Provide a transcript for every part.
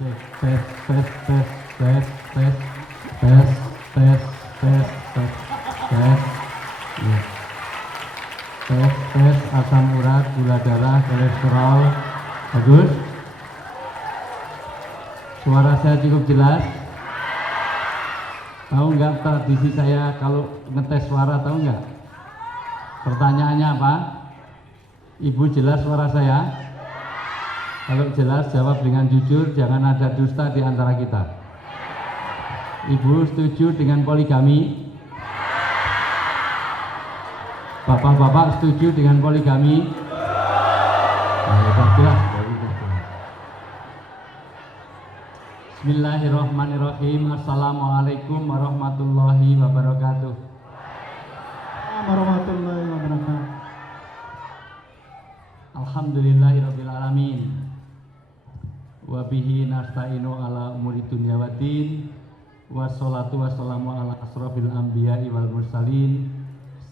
Tes tes tes tes tes tes tes tes tes tes tes ya. Tes asam urat, gula darah, kolesterol. Bagus. Suara saya cukup jelas. Tahu nggak tradisi saya kalau ngetes suara, tahu nggak? Pertanyaannya apa? Ibu jelas suara saya? Kalau jelas jawab dengan jujur, jangan ada dusta di antara kita. Ibu setuju dengan poligami? Bapak-bapak setuju dengan poligami? Jelas. Bismillahirrahmanirrahim. Assalamualaikum warahmatullahi wabarakatuh. Warahmatullahi wabarakatuh. Alhamdulillahirabbil alamin. Wa bihi nasta'inu ala umuri dunya waddin. Wassalatu wassalamu ala asrofil anbiya'i wal mursalin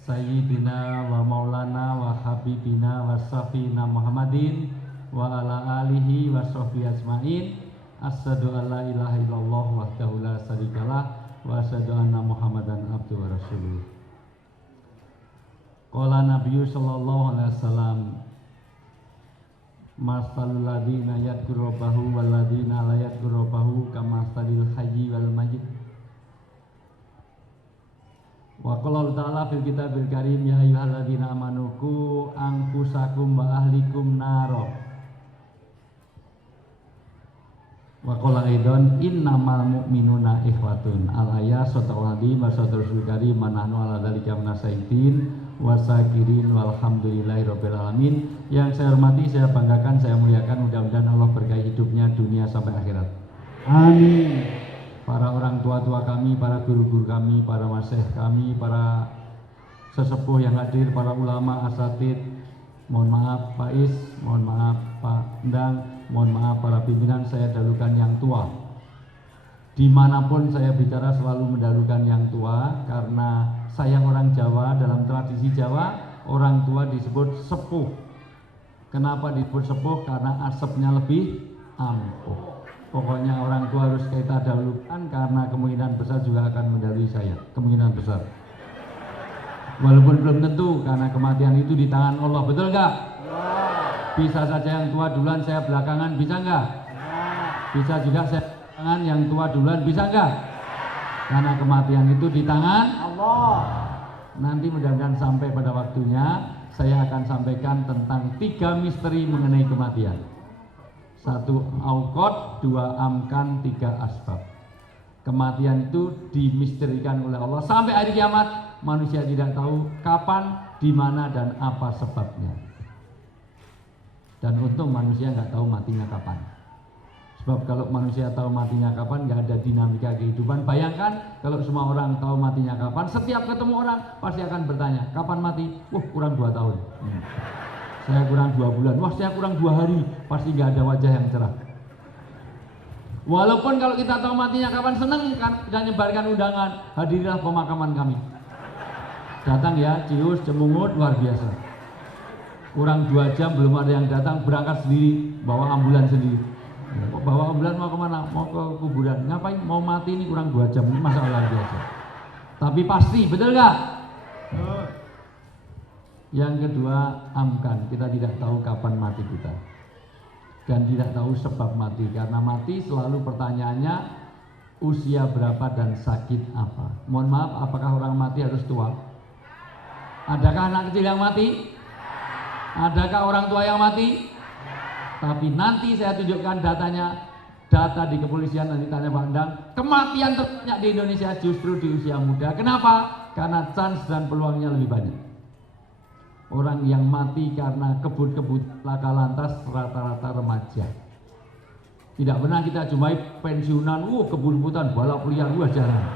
sayyidina wa maulana wa habibina wa safina Muhammadin wa ala alihi wa sahbihi ajmain. Asyhadu an la ilaha illallah wahdahu la syarikalah wa asyhadu anna Muhammadan abduhu wa rasuluh. Qala Nabiyyu sallallahu alaihi wasallam, masalul ladina yadhkuru rabbahu wal ladina la yadhkuru rabbahu kamasalil hayyi wal mayyit. Wa qala ta'ala fil kitabil karim, ya ayyuhalladzina amanu qu anfusakum wa ahlikum naro. Wa qala aidan innamal mu'minuna ikhwatun. Al-ayat surah Al-Hadid wa surah Rasul Karim manahnu ala dzalika minasyaitin wasakirin walhamdulillahirabbil alamin. Yang saya hormati, saya banggakan, saya muliakan, mudah-mudahan Allah berkahi hidupnya dunia sampai akhirat. Amin. Para orang tua-tua kami, para guru-guru kami, para masyayikh kami, para sesepuh yang hadir, para ulama, asatid, mohon maaf Pak Is, mohon maaf Pak Endang, mohon maaf para pimpinan, saya dahulukan yang tua. Dimanapun saya bicara selalu mendahulukan yang tua, karena saya orang Jawa. Dalam tradisi Jawa, orang tua disebut sepuh. Kenapa disebut sepuh? Karena asapnya lebih ampuh. Pokoknya orang tua harus kita dahulukan, karena kemungkinan besar juga akan mendahului saya. Kemungkinan besar. Walaupun belum tentu, karena kematian itu di tangan Allah. Betul nggak? Bisa saja yang tua duluan, saya belakangan, bisa nggak? Bisa juga saya belakangan, yang tua duluan, bisa nggak? Karena kematian itu di tangan Allah. Nanti mudah-mudahan sampai pada waktunya, saya akan sampaikan tentang 3 misteri mengenai kematian. 1 auqat, 2 amkan, 3 asbab. Kematian itu dimisterikan oleh Allah. Sampai hari kiamat, manusia tidak tahu kapan, di mana, dan apa sebabnya. Dan untung manusia nggak tahu matinya kapan. Sebab kalau manusia tahu matinya kapan, nggak ada dinamika kehidupan. Bayangkan kalau semua orang tahu matinya kapan, setiap ketemu orang pasti akan bertanya, kapan mati? Kurang 2 tahun. Saya kurang 2 bulan. Saya kurang 2 hari. Pasti nggak ada wajah yang cerah. Walaupun kalau kita tahu matinya kapan, seneng kan kita nyebarkan undangan, hadirilah pemakaman kami. Datang ya, cius, cemungut, luar biasa. Kurang 2 jam belum ada yang datang, berangkat sendiri, bawa ambulans sendiri. Bawa ambulans mau kemana? Mau ke kuburan. Ngapain? Mau mati ini kurang 2 jam. Ini masalah biasa. Tapi pasti, betul nggak? Yang kedua, amkan. Kita tidak tahu kapan mati kita. Dan tidak tahu sebab mati. Karena mati selalu pertanyaannya, usia berapa dan sakit apa. Mohon maaf, apakah orang mati harus tua? Adakah anak kecil yang mati? Adakah orang tua yang mati? Tapi nanti saya tunjukkan datanya, data di kepolisian, nanti tanya Pak Endang, kematian terbanyak di Indonesia justru di usia muda. Kenapa? Karena chance dan peluangnya lebih banyak. Orang yang mati karena kebut-kebut laka lantas rata-rata remaja. Tidak pernah kita jumpai pensiunan, kebut-kebutan balap liar, jarang.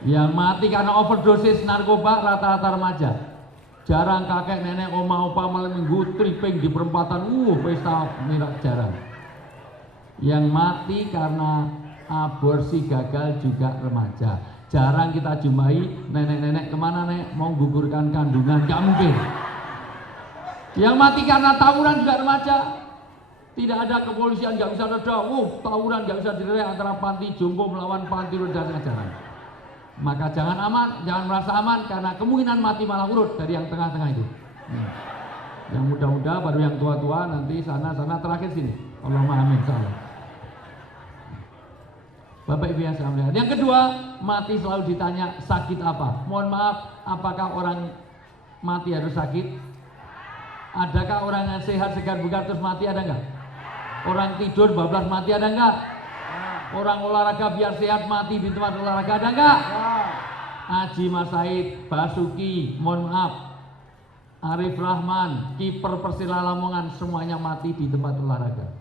Yang mati karena overdosis narkoba rata-rata remaja. Jarang kakek nenek oma opa malam minggu tripping di perempatan, pesta mirak jarang. Yang mati karena aborsi gagal juga remaja. Jarang kita jumpai nenek-nenek kemana nek mau gugurkan kandungan, gak mungkin. Yang mati karena tawuran juga remaja. Tidak ada kepolisian, nggak bisa reda, tawuran nggak bisa direda antara panti jompo melawan panti dan ajaran. Maka jangan merasa aman karena kemungkinan mati malah urut dari yang tengah-tengah itu. Yang muda-muda baru yang tua-tua, nanti sana terakhir sini. Allahumma amin. Salam. Bapak Ibu yang saya muliakan. Yang kedua, mati selalu ditanya sakit apa. Mohon maaf, apakah orang mati harus sakit? Adakah orang yang sehat segar bugar terus mati, ada enggak? Orang tidur bablas mati, ada enggak? Orang olahraga biar sehat mati di tempat olahraga, ada enggak? Haji Mas Said, Basuki, mohon maaf, Arif Rahman, kiper Persela Lamongan, semuanya mati di tempat olahraga.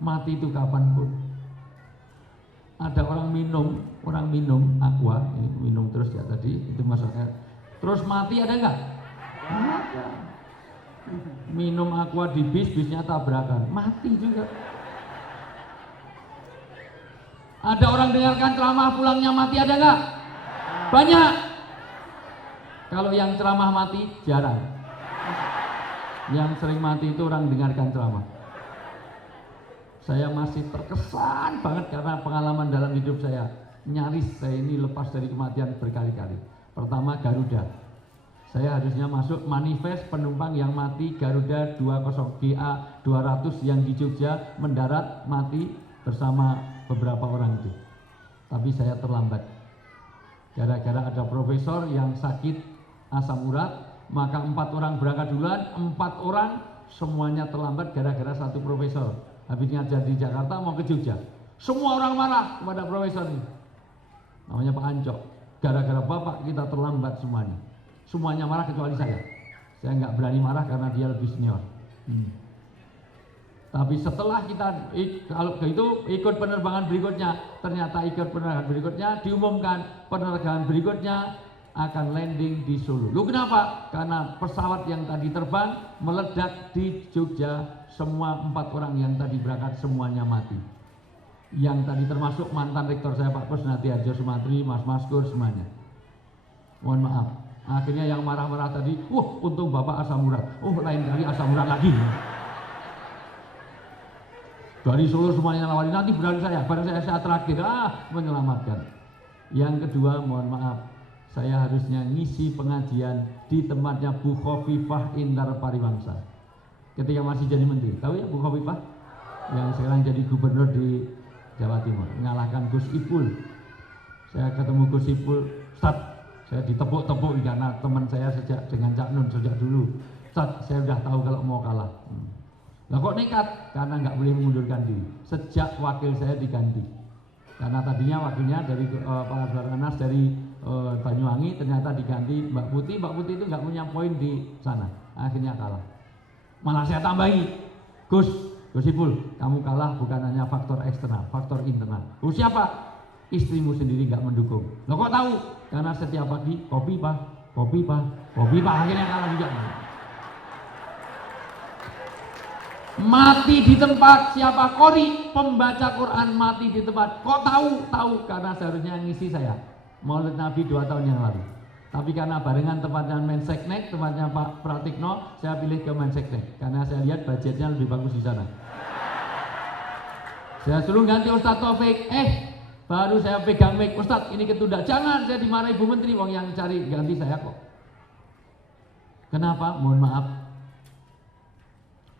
Mati itu kapanpun. Ada orang minum aqua, minum terus ya tadi, itu masuknya. Terus mati ada enggak? Ada. Minum aqua di bisnya tabrakan, mati juga. Ada orang dengarkan ceramah pulangnya mati, ada enggak? Banyak. Kalau yang ceramah mati jarang. Yang sering mati itu orang dengarkan ceramah. Saya masih terkesan banget karena pengalaman dalam hidup saya. Nyaris saya ini lepas dari kematian berkali-kali. Pertama Garuda. Saya harusnya masuk manifest penumpang yang mati Garuda 20 GA 200 yang di Jogja mendarat mati bersama beberapa orang itu. Tapi saya terlambat. Gara-gara ada profesor yang sakit asam urat, maka 4 orang berangkat duluan, 4 orang semuanya terlambat gara-gara satu profesor. Habis ngajar di Jakarta mau ke Jogja. Semua orang marah kepada profesor ini. Namanya Pak Ancok. Gara-gara Bapak kita terlambat semuanya. Semuanya marah kecuali saya. Saya nggak berani marah karena dia lebih senior. Tapi setelah kita kalau itu ikut penerbangan berikutnya, ternyata ikut penerbangan berikutnya diumumkan penerbangan berikutnya akan landing di Solo. Lu kenapa? Karena pesawat yang tadi terbang meledak di Jogja. Semua 4 orang yang tadi berangkat semuanya mati. Yang tadi termasuk mantan rektor saya Pak Kusnadi Harjo Sumantri, Mas Maskur semuanya. Mohon maaf. Akhirnya yang marah-marah tadi, untung Bapak asam urat. Lain kali asam urat lagi. Dari Solo semuanya nawari, nanti berani saya, barang saya terakhir, menyelamatkan. Yang kedua, mohon maaf, saya harusnya ngisi pengajian di tempatnya Bu Khofifah Indar Pariwangsa. Ketika masih jadi menteri, tahu ya Bu Khofifah? Yang sekarang jadi gubernur di Jawa Timur, mengalahkan Gus Ipul. Saya ketemu Gus Ipul, Ustaz, saya ditepuk-tepuk karena teman saya sejak dengan Cak Nun sejak dulu. Ustaz, saya udah tahu kalau mau kalah. Lah kok nekat? Karena nggak boleh mengundurkan diri. Sejak wakil saya diganti. Karena tadinya wakilnya dari Pak Azhar Anas dari Banyuwangi, ternyata diganti Mbak Putih. Mbak Putih itu nggak punya poin di sana. Akhirnya kalah. Malah saya tambahi, Gus Ipul, kamu kalah bukan hanya faktor eksternal, faktor internal. Siapa? Istrimu sendiri nggak mendukung. Lo kok tahu? Karena setiap pagi kopi pak, akhirnya kalah juga. Mati di tempat, siapa? Qori, pembaca Quran mati di tempat. Kok tahu? Tahu karena seharusnya ngisi saya Maulid Nabi 2 tahun yang lalu. Tapi karena barengan tempatnya Menseknek, tempatnya Pak Pratikno, saya pilih ke Menseknek karena saya lihat budgetnya lebih bagus di sana. Saya suruh ganti Ustadz Taufik, baru saya pegang mic, Ustadz ini ketunda. Jangan, saya dimarahi Ibu Menteri, wong yang cari ganti saya kok. Kenapa? Mohon maaf.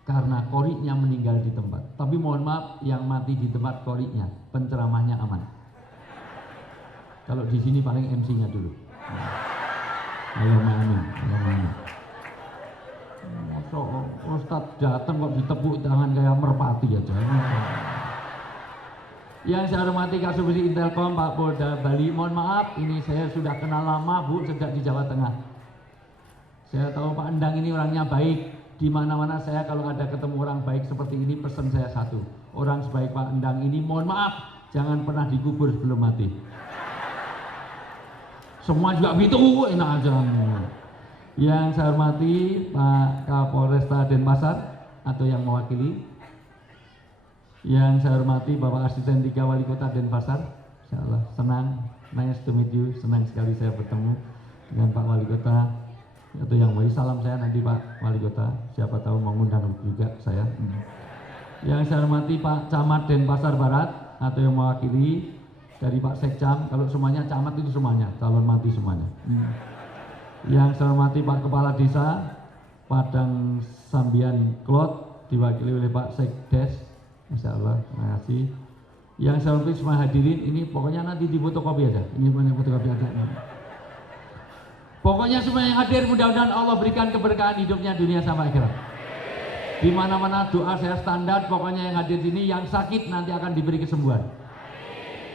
Karena qori'nya meninggal di tempat. Tapi mohon maaf, yang mati di tempat qori'nya, penceramahnya aman. Kalau di sini paling MC-nya dulu. Allahumma amin. Masa Ustadz datang kok ditepuk tangan kayak merpati aja. Yang saya hormati Kasubdit Intelkom Pak Polda Bali, mohon maaf, ini saya sudah kenal lama Bu sejak di Jawa Tengah. Saya tahu Pak Endang ini orangnya baik. Di mana-mana saya kalau ada ketemu orang baik seperti ini, pesan saya satu, orang sebaik Pak Endang ini mohon maaf jangan pernah dikubur sebelum mati. Semua juga begitu, enak aja. Yang saya hormati Pak Kapolresta Denpasar atau yang mewakili. Yang saya hormati Bapak Asisten 3 Wali Kota Denpasar. Insyaallah senang, nice to meet you, senang sekali saya bertemu dengan Pak Wali Kota. Itu yang wali salam saya nanti Pak Wali Kota, siapa tahu mau ngundang juga saya. Yang saya hormati Pak Camat Denpasar Barat atau yang mewakili dari Pak Sekcam, kalau semuanya camat itu semuanya, calon mati semuanya. Yang saya hormati Pak Kepala Desa Padang Sambian Klot diwakili oleh Pak Sekdes, Insya Allah, terima kasih. Yang saya hormati semua hadirin, ini pokoknya nanti di fotokopi aja, ini fotokopi aja. Pokoknya semua yang hadir mudah-mudahan Allah berikan keberkahan hidupnya dunia sampai akhirat. Di mana-mana doa saya standar, pokoknya yang hadir sini yang sakit nanti akan diberi kesembuhan.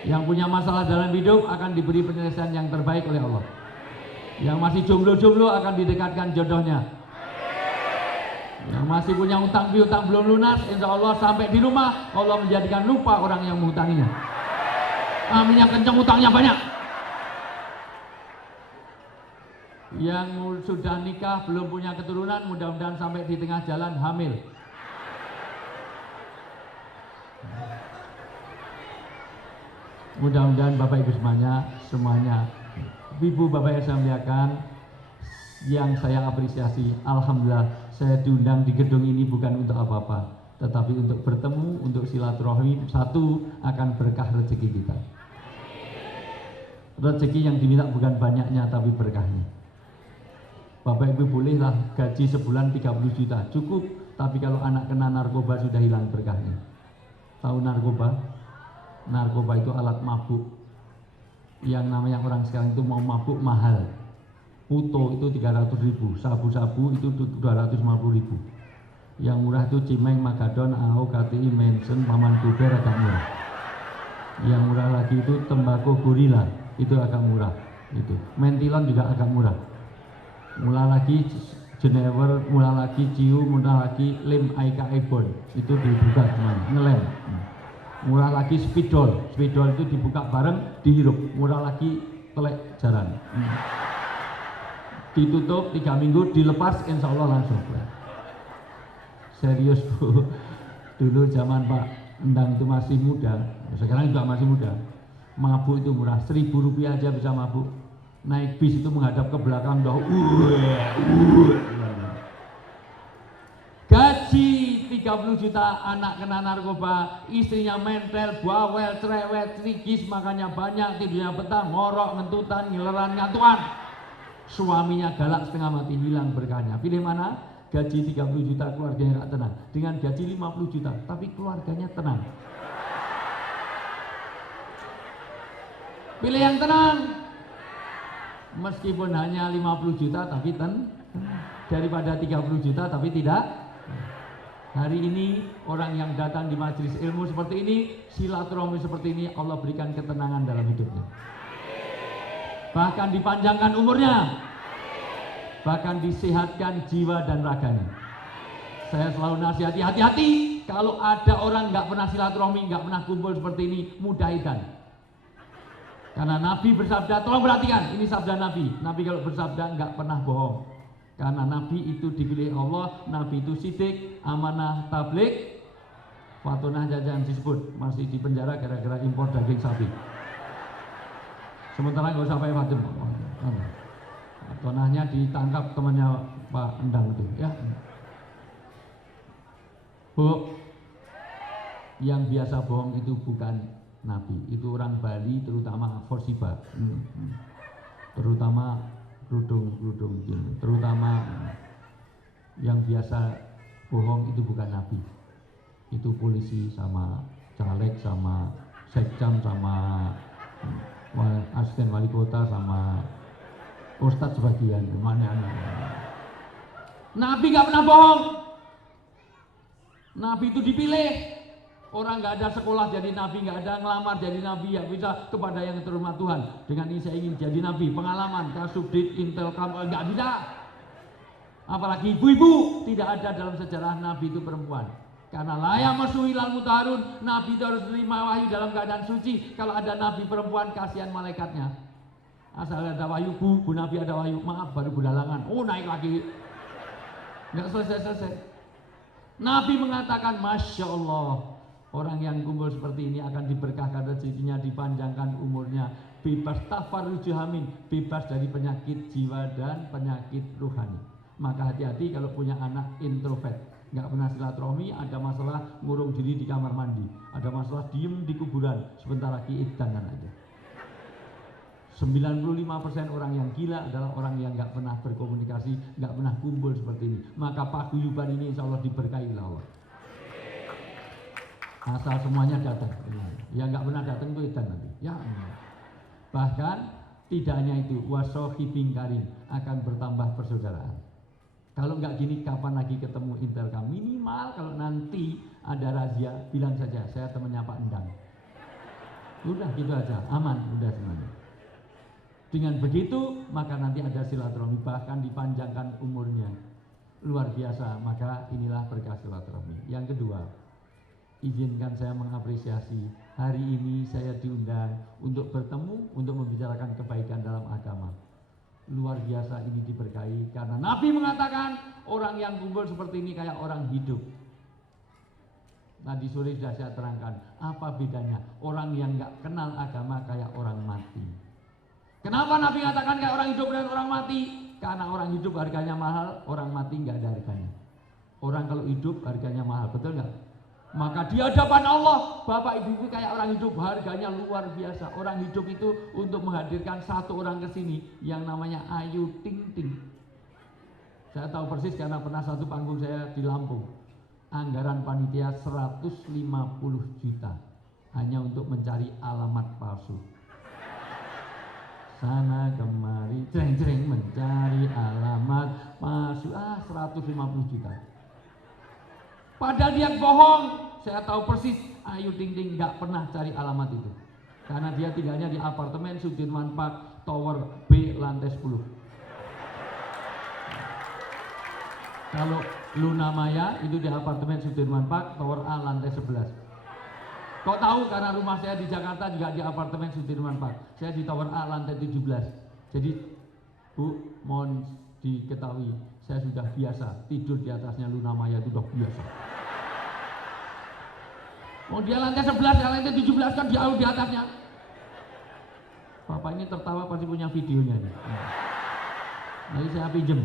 Yang punya masalah dalam hidup akan diberi penyelesaian yang terbaik oleh Allah. Yang masih jomblo-jomblo akan didekatkan jodohnya. Yang masih punya utang piutang belum lunas, insya Allah sampai di rumah Allah menjadikan lupa orang yang menghutanginya. Amin, yang kenceng utangnya banyak. Yang sudah nikah belum punya keturunan, mudah-mudahan sampai di tengah jalan hamil. Mudah-mudahan Bapak Ibu semuanya, Ibu Bapak yang saya muliakan, yang saya apresiasi, alhamdulillah saya diundang di gedung ini bukan untuk apa-apa, tetapi untuk bertemu, untuk silaturahmi. Satu, akan berkah rezeki kita. Rezeki yang diminta bukan banyaknya tapi berkahnya. Bapak Ibu bolehlah gaji sebulan 30 juta, cukup. Tapi kalau anak kena narkoba sudah hilang berkahnya. Tahu narkoba? Narkoba itu alat mabuk. Yang namanya orang sekarang itu mau mabuk mahal. Puto itu 300.000, sabu-sabu itu 250.000. Yang murah itu Cimeng, Magadon, AO, KTI, Mensen, Paman Kuber agak murah. Yang murah lagi itu tembakau gorila, itu agak murah. Itu mentilon juga agak murah. Mula lagi Jenever, mula lagi Ciu, mula lagi Lim Aika Ebon, itu dibuka semuanya, ngelem. Mula lagi Spidol, Spidol itu dibuka bareng, dihirup. Mula lagi telek jaran. Ditutup 3 minggu, dilepas insya Allah langsung. Serius Bu, dulu zaman Pak Endang itu masih muda, sekarang juga masih muda. Mabuk itu murah, Rp1.000 aja bisa mabuk. Naik bis itu menghadap ke belakang udah gaji 30 juta, anak kena narkoba, istrinya mentel, bawel, cerewet, trigis, makannya banyak, tidurnya betah, ngorok, ngentutan, ngileran, ngatuan. Suaminya galak setengah mati, hilang berkahnya. Pilih mana? Gaji 30 juta keluarganya gak tenang. Dengan gaji 50 juta tapi keluarganya tenang. Pilih yang tenang. Meskipun hanya 50 juta tapi daripada 30 juta tapi tidak. Hari ini orang yang datang di majelis ilmu seperti ini, silaturahmi seperti ini, Allah berikan ketenangan dalam hidupnya. Bahkan dipanjangkan umurnya, bahkan disehatkan jiwa dan raganya. Saya selalu nasihati, hati-hati kalau ada orang nggak pernah silaturahmi, nggak pernah kumpul seperti ini, mudahidan. Karena Nabi bersabda, tolong perhatikan, ini sabda Nabi. Nabi kalau bersabda nggak pernah bohong. Karena Nabi itu dipilih Allah, Nabi itu sidik, amanah, tablik, fatonah jajan disebut, masih di penjara gara-gara impor daging sapi. Sementara nggak usah pakai fatim. Fatonahnya ditangkap temannya Pak Endang itu, ya. Bu, yang biasa bohong itu bukan Nabi, itu orang Bali, terutama Forsiba, terutama kerudung, terutama yang biasa bohong itu bukan Nabi, itu polisi sama caleg sama sekcam sama asisten wali kota sama ustadz sebagian. Mana Nabi nggak pernah bohong. Nabi itu dipilih. Orang nggak ada sekolah jadi nabi, nggak ada ngelamar jadi nabi, ya bisa kepada yang terhormat Tuhan. Dengan ini saya ingin jadi nabi, pengalaman, kasubdit, intelkam, nggak bisa. Apalagi ibu-ibu, tidak ada dalam sejarah nabi itu perempuan. Karena layak masuhilal mutaharun, nabi itu harus menerima wahyu dalam keadaan suci. Kalau ada nabi perempuan, kasihan malaikatnya. Asal ada wahyu, bu nabi ada wahyu, maaf baru bulalangan, oh naik lagi. Nggak selesai-selesai. Nabi mengatakan, Masya Allah, orang yang kumpul seperti ini akan diberkahkan rezekinya, dipanjangkan umurnya, bebas tafarruju hamin, bebas dari penyakit jiwa dan penyakit rohani. Maka hati-hati kalau punya anak introvert, nggak pernah silaturahmi, ada masalah ngurung diri di kamar mandi, ada masalah diem di kuburan, sebentar lagi idanan aja. 95% orang yang gila adalah orang yang nggak pernah berkomunikasi, nggak pernah kumpul seperti ini. Maka paguyuban ini insya Allah diberkahi oleh Allah. Asal semuanya datang, ya nggak pernah datang itu idan nanti. Ya, bahkan tidak hanya itu, wasohibin karim, akan bertambah persaudaraan. Kalau nggak gini, kapan lagi ketemu Intelkam? Minimal kalau nanti ada razia, bilang saja saya temannya Pak Endang. Udah gitu aja, aman, udah semuanya. Dengan begitu maka nanti ada silaturahmi, bahkan dipanjangkan umurnya, luar biasa. Maka inilah berkah silaturahmi. Yang kedua, izinkan saya mengapresiasi hari ini saya diundang untuk bertemu, untuk membicarakan kebaikan dalam agama. Luar biasa ini diberkahi karena Nabi mengatakan orang yang kumpul seperti ini kayak orang hidup. Tadi sore sudah saya terangkan apa bedanya orang yang nggak kenal agama kayak orang mati. Kenapa Nabi mengatakan kayak orang hidup dan orang mati? Karena orang hidup harganya mahal, orang mati nggak ada harganya. Orang kalau hidup harganya mahal, betul nggak? Maka di hadapan Allah, Bapak Ibu kayak orang hidup, harganya luar biasa. Orang hidup itu untuk menghadirkan satu orang ke sini yang namanya Ayu Ting Ting. Saya tahu persis karena pernah satu panggung saya di Lampung. Anggaran panitia 150 juta hanya untuk mencari alamat palsu. Sana kemari, jreng-jreng mencari alamat palsu. 150 juta. Padahal dia bohong. Saya tahu persis Ayu Ting Ting nggak pernah cari alamat itu. Karena dia tinggalnya di apartemen Sudirman Park Tower B lantai 10. Kalau Luna Maya itu di apartemen Sudirman Park Tower A lantai 11. Kok tahu? Karena rumah saya di Jakarta juga di apartemen Sudirman Park. Saya di Tower A lantai 17. Jadi Bu, mohon diketahui, saya sudah biasa tidur di atasnya Luna Maya, itu udah biasa. Oh dia lantai 11, ya lantai 17 kan jauh di atasnya. Bapak ini tertawa pasti punya videonya nih. Nanti saya pinjem.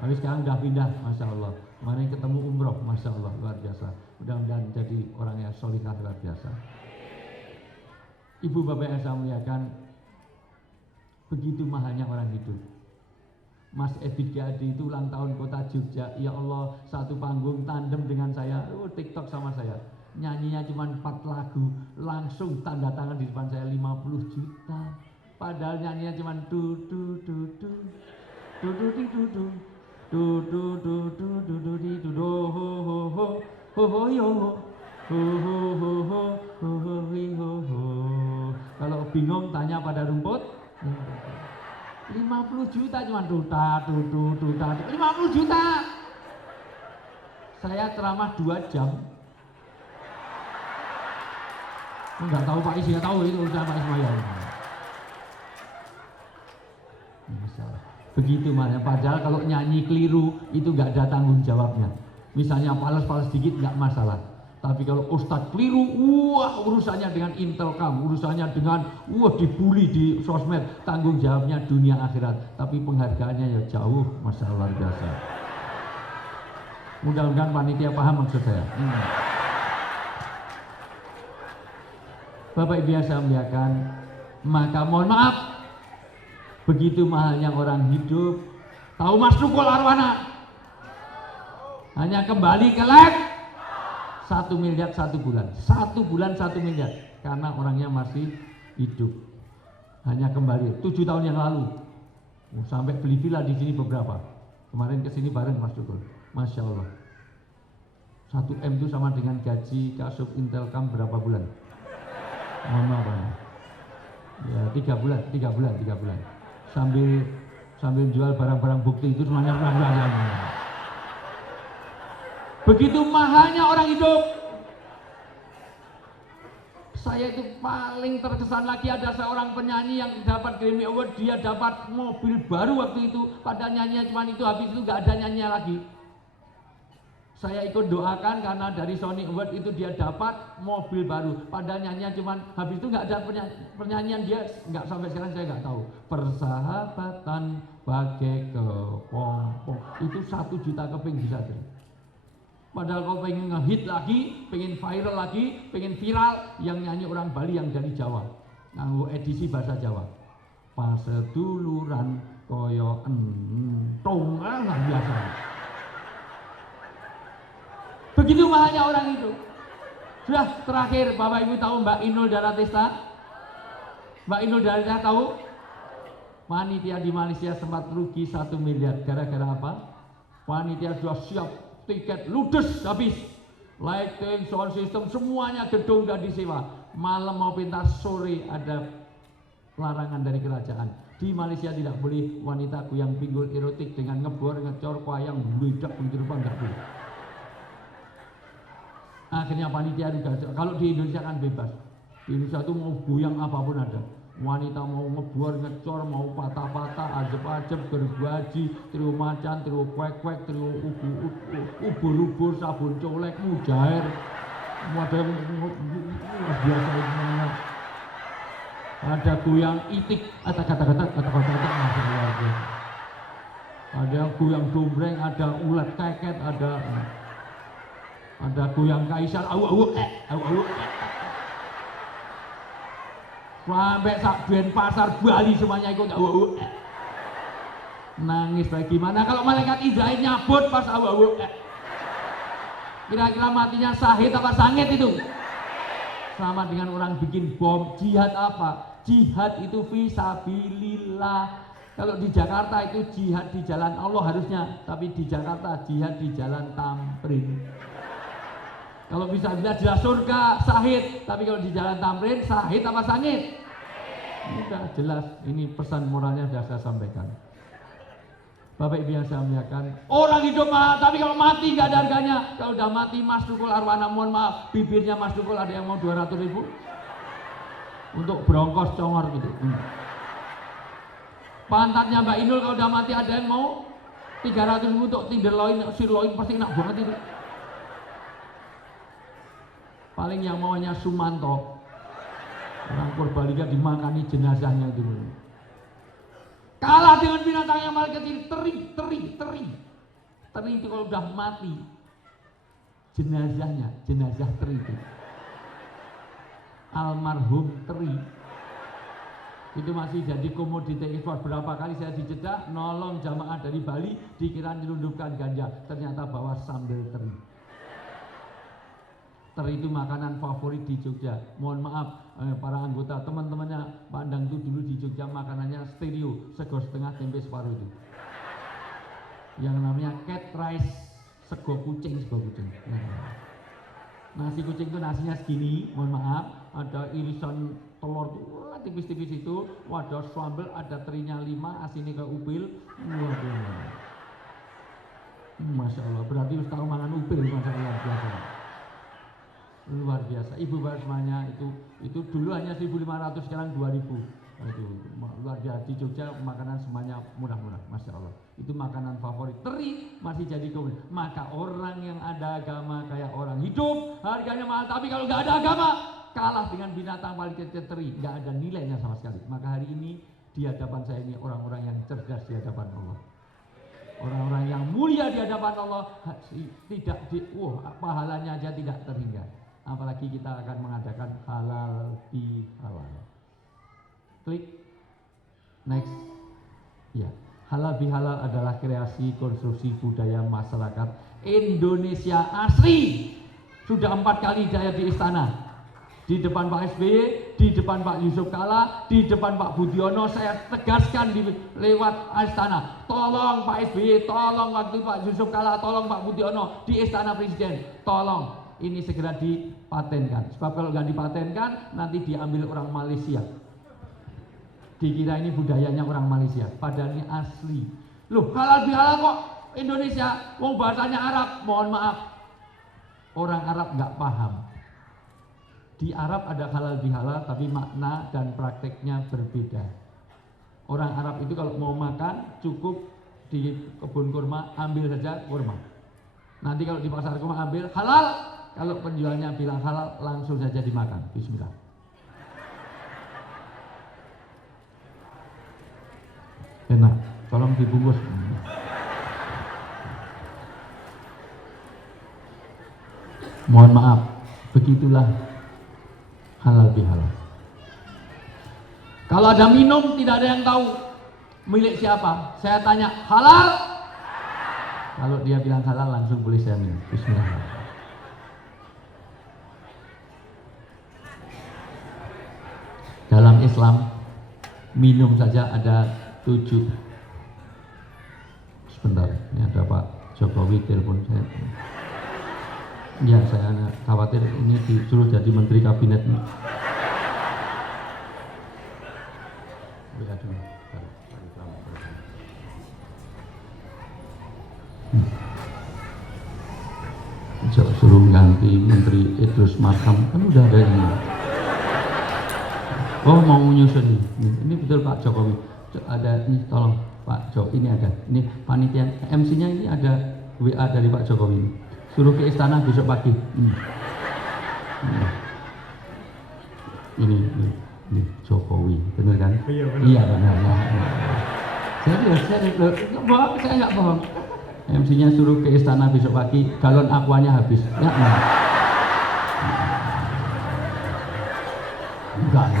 Tapi sekarang udah pindah, Masya Allah. Kemarin ketemu umroh, Masya Allah, luar biasa. Mudah-mudahan jadi orang yang solihah luar biasa. Ibu bapak yang saya muliakan, begitu mahalnya orang hidup. Mas Ebit Gadi itu ulang tahun kota Jogja. Ya Allah, satu panggung tandem dengan saya, TikTok sama saya. Nyanyinya cuma 4 lagu, langsung tanda tangan di depan saya 50 juta. Padahal nyanyinya cuma du du du du du du du du du du du du du du du du du du ho ho ho ho ho yo ho ho ho ho ho ho ho ho. Kalau bingung tanya pada rumput. 50 juta cuma duta 50 juta. Saya ceramah 2 jam. Enggak tahu Pak Is, ya tahu itu urusan Pak Ismail. Masalah. Begitu makanya, padahal kalau nyanyi keliru itu enggak ada tanggung jawabnya. Misalnya fals dikit enggak masalah. Tapi kalau ustadz keliru, wah urusannya dengan Intelkam, urusannya dengan dibully di sosmed, tanggung jawabnya dunia akhirat. Tapi penghargaannya ya jauh, Masya Allah biasa. Mudah-mudahan panitia paham maksud saya. Bapak Ibu yang saya muliakan, maka mohon maaf, begitu mahalnya orang hidup. Tahu Mas Nukul Arwana? Hanya kembali ke lab 1 miliar 1 bulan. 1 bulan 1 miliar. Karena orangnya masih hidup. Hanya kembali 7 tahun yang lalu. Sampai beli villa di sini beberapa. Kemarin ke sini bareng Mas Nukul. Masya Allah. 1 M itu sama dengan gaji Kasub Intelkam berapa bulan? Mohon maaf ya, 3 bulan. Sambil jual barang-barang bukti itu semuanya bulan. Begitu mahalnya orang hidup. Saya itu paling terkesan lagi, ada seorang penyanyi yang dapat Grammy Award, dia dapat mobil baru waktu itu, padahal nyanyinya cuma itu, habis itu nggak ada nyanyinya lagi. Saya ikut doakan karena dari Sony Award itu dia dapat mobil baru. Padahal nyanyian cuman habis itu nggak ada penyanyian dia nggak sampai sekarang saya nggak tahu. Persahabatan bagai kepompong itu 1 juta keping bisa tuh. Padahal kau pengen ngehit lagi, pengen viral lagi, pengen viral yang nyanyi orang Bali yang dari Jawa. Nganggo edisi bahasa Jawa. Paseduluran koyo entong nggak biasa. Begitu mahalnya orang itu. Sudah terakhir, Bapak Ibu tahu Mbak Inul Daratista? Mbak Inul Daratista tahu? Panitia di Malaysia sempat rugi 1 miliar. Gara-gara apa? Panitia sudah siap, tiket ludes habis. Lighting, sound system, semuanya gedung sudah disewa. Malam mau pentas, sore ada larangan dari kerajaan. Di Malaysia tidak boleh wanita goyang pinggul erotik dengan ngebor, ngecor, wayang, beledak, menjerupa, enggak boleh. Akhirnya panitia juga, kalau di Indonesia kan bebas. Di Indonesia itu mau goyang apapun ada. Wanita mau ngebor, ngecor, mau patah-patah, ajeb-ajeb, gergaji, trio macan, trio kwek-kwek, trio ubur-ubur, sabun colek, mujair. Ada yang biasa semuanya. Ada goyang itik, ada kata-kata, masih luar biasa. Ada goyang dombreng, ada ulet keket, ada goyang kaisar, au. Sampai sak Denpasar Bali semuanya ikut au. Nangis bagaimana kalau malaikat Israel nyabut pas au. Kira-kira matinya sahid apa sangit itu? Sama dengan orang bikin bom. Jihad apa? Jihad itu fisabilillah. Kalau di Jakarta itu jihad di jalan Allah harusnya, tapi di Jakarta jihad di jalan Tamrin. Kalau bisa jelas surga sahid, tapi kalau di jalan Tamrin sahid apa sangit? Sudah jelas, ini pesan moralnya sudah saya sampaikan. Bapak Ibu yang saya muliakan, orang hidup mahal, tapi kalau mati nggak ada harganya. Kalau udah mati Mas Tukul Arwana, mohon maaf, bibirnya Mas Tukul ada yang mau 200.000 untuk brongkos congor gitu. Pantatnya Mbak Inul kalau udah mati ada yang mau 300.000 untuk tenderloin, sirloin, pasti enak banget itu. Paling yang maunya Sumanto, orang Purbalingga dimakani jenazahnya itu. Kalah dengan binatang yang paling kecil, teri. Teri itu kalau udah mati, jenazah teri itu. Almarhum teri itu masih jadi komoditi ekspor. Berapa kali saya dicedak nolong jamaah dari Bali, dikira nyelundupkan ganja, ternyata bawa sambal teri. Teri itu makanan favorit di Jogja. Mohon maaf para anggota, teman-temannya Pandang itu dulu di Jogja makanannya stereo, sego setengah tempe separuh itu. Yang namanya cat rice, sego kucing. Nasi kucing itu nasinya segini, mohon maaf, ada irisan telur tuh tipis-tipis itu, wadah sambal, ada terinya 5, asinnya kayak upil. Waduh. Masya Allah, berarti harus tahu makan upil, Masya Allah, biasa. Luar biasa. Ibu bapak semuanya itu dulu hanya 1.500, sekarang 2.000. Itu luar biasa. Di Jogja makanan semuanya murah-murah, Masya Allah. Itu makanan favorit. Teri masih jadi komoditas. Maka orang yang ada agama kayak orang hidup harganya mahal, tapi kalau nggak ada agama kalah dengan binatang paling kecil teri, nggak ada nilainya sama sekali. Maka hari ini di hadapan saya ini orang-orang yang cerdas di hadapan Allah. Orang-orang yang mulia di hadapan Allah, pahalanya aja tidak terhingga. Apalagi kita akan mengadakan halal bihalal. Klik next. Ya, halal bihalal adalah kreasi konstruksi budaya masyarakat Indonesia asli. Sudah 4 kali saya di istana, di depan Pak SBY, di depan Pak Yusuf Kala, di depan Pak Budiono. Saya tegaskan lewat istana, tolong Pak SBY, tolong waktu Pak Yusuf Kala, tolong Pak Budiono di istana Presiden, tolong ini segera dipatenkan. Sebab kalau nggak dipatenkan nanti diambil orang Malaysia. Dikira ini budayanya orang Malaysia, padahal ini asli. Loh, halal bihalal kok Indonesia, wong bahasanya Arab. Mohon maaf, orang Arab nggak paham. Di Arab ada halal bihalal, tapi makna dan prakteknya berbeda. Orang Arab itu kalau mau makan cukup di kebun kurma, ambil saja kurma. Nanti kalau di pasar kurma ambil halal, kalau penjualnya bilang halal langsung saja dimakan. Bismillah. Enak, tolong dibungkus. Mohon maaf, begitulah halal bihalal. Kalau ada minum tidak ada yang tahu milik siapa. Saya tanya halal. Kalau dia bilang halal langsung boleh saya minum. Bismillah. Dalam Islam minum saja ada 7. Sebentar, ini ada Pak Jokowi telepon saya. Ya, saya khawatir ini disuruh jadi menteri kabinet nih. Suruh ganti Menteri Idrus Marham, kan udah ada ini. Oh, mau menyusun ini betul Pak Jokowi. Ada ini, tolong Pak Jokowi, ini ada. Ini panitia MC-nya ini ada WA dari Pak Jokowi. Suruh ke istana besok pagi. Ini Jokowi, benar kan? Iya benar. Saya nggak bohong. MC-nya suruh ke istana besok pagi, galon aquanya habis. Ya, enggak.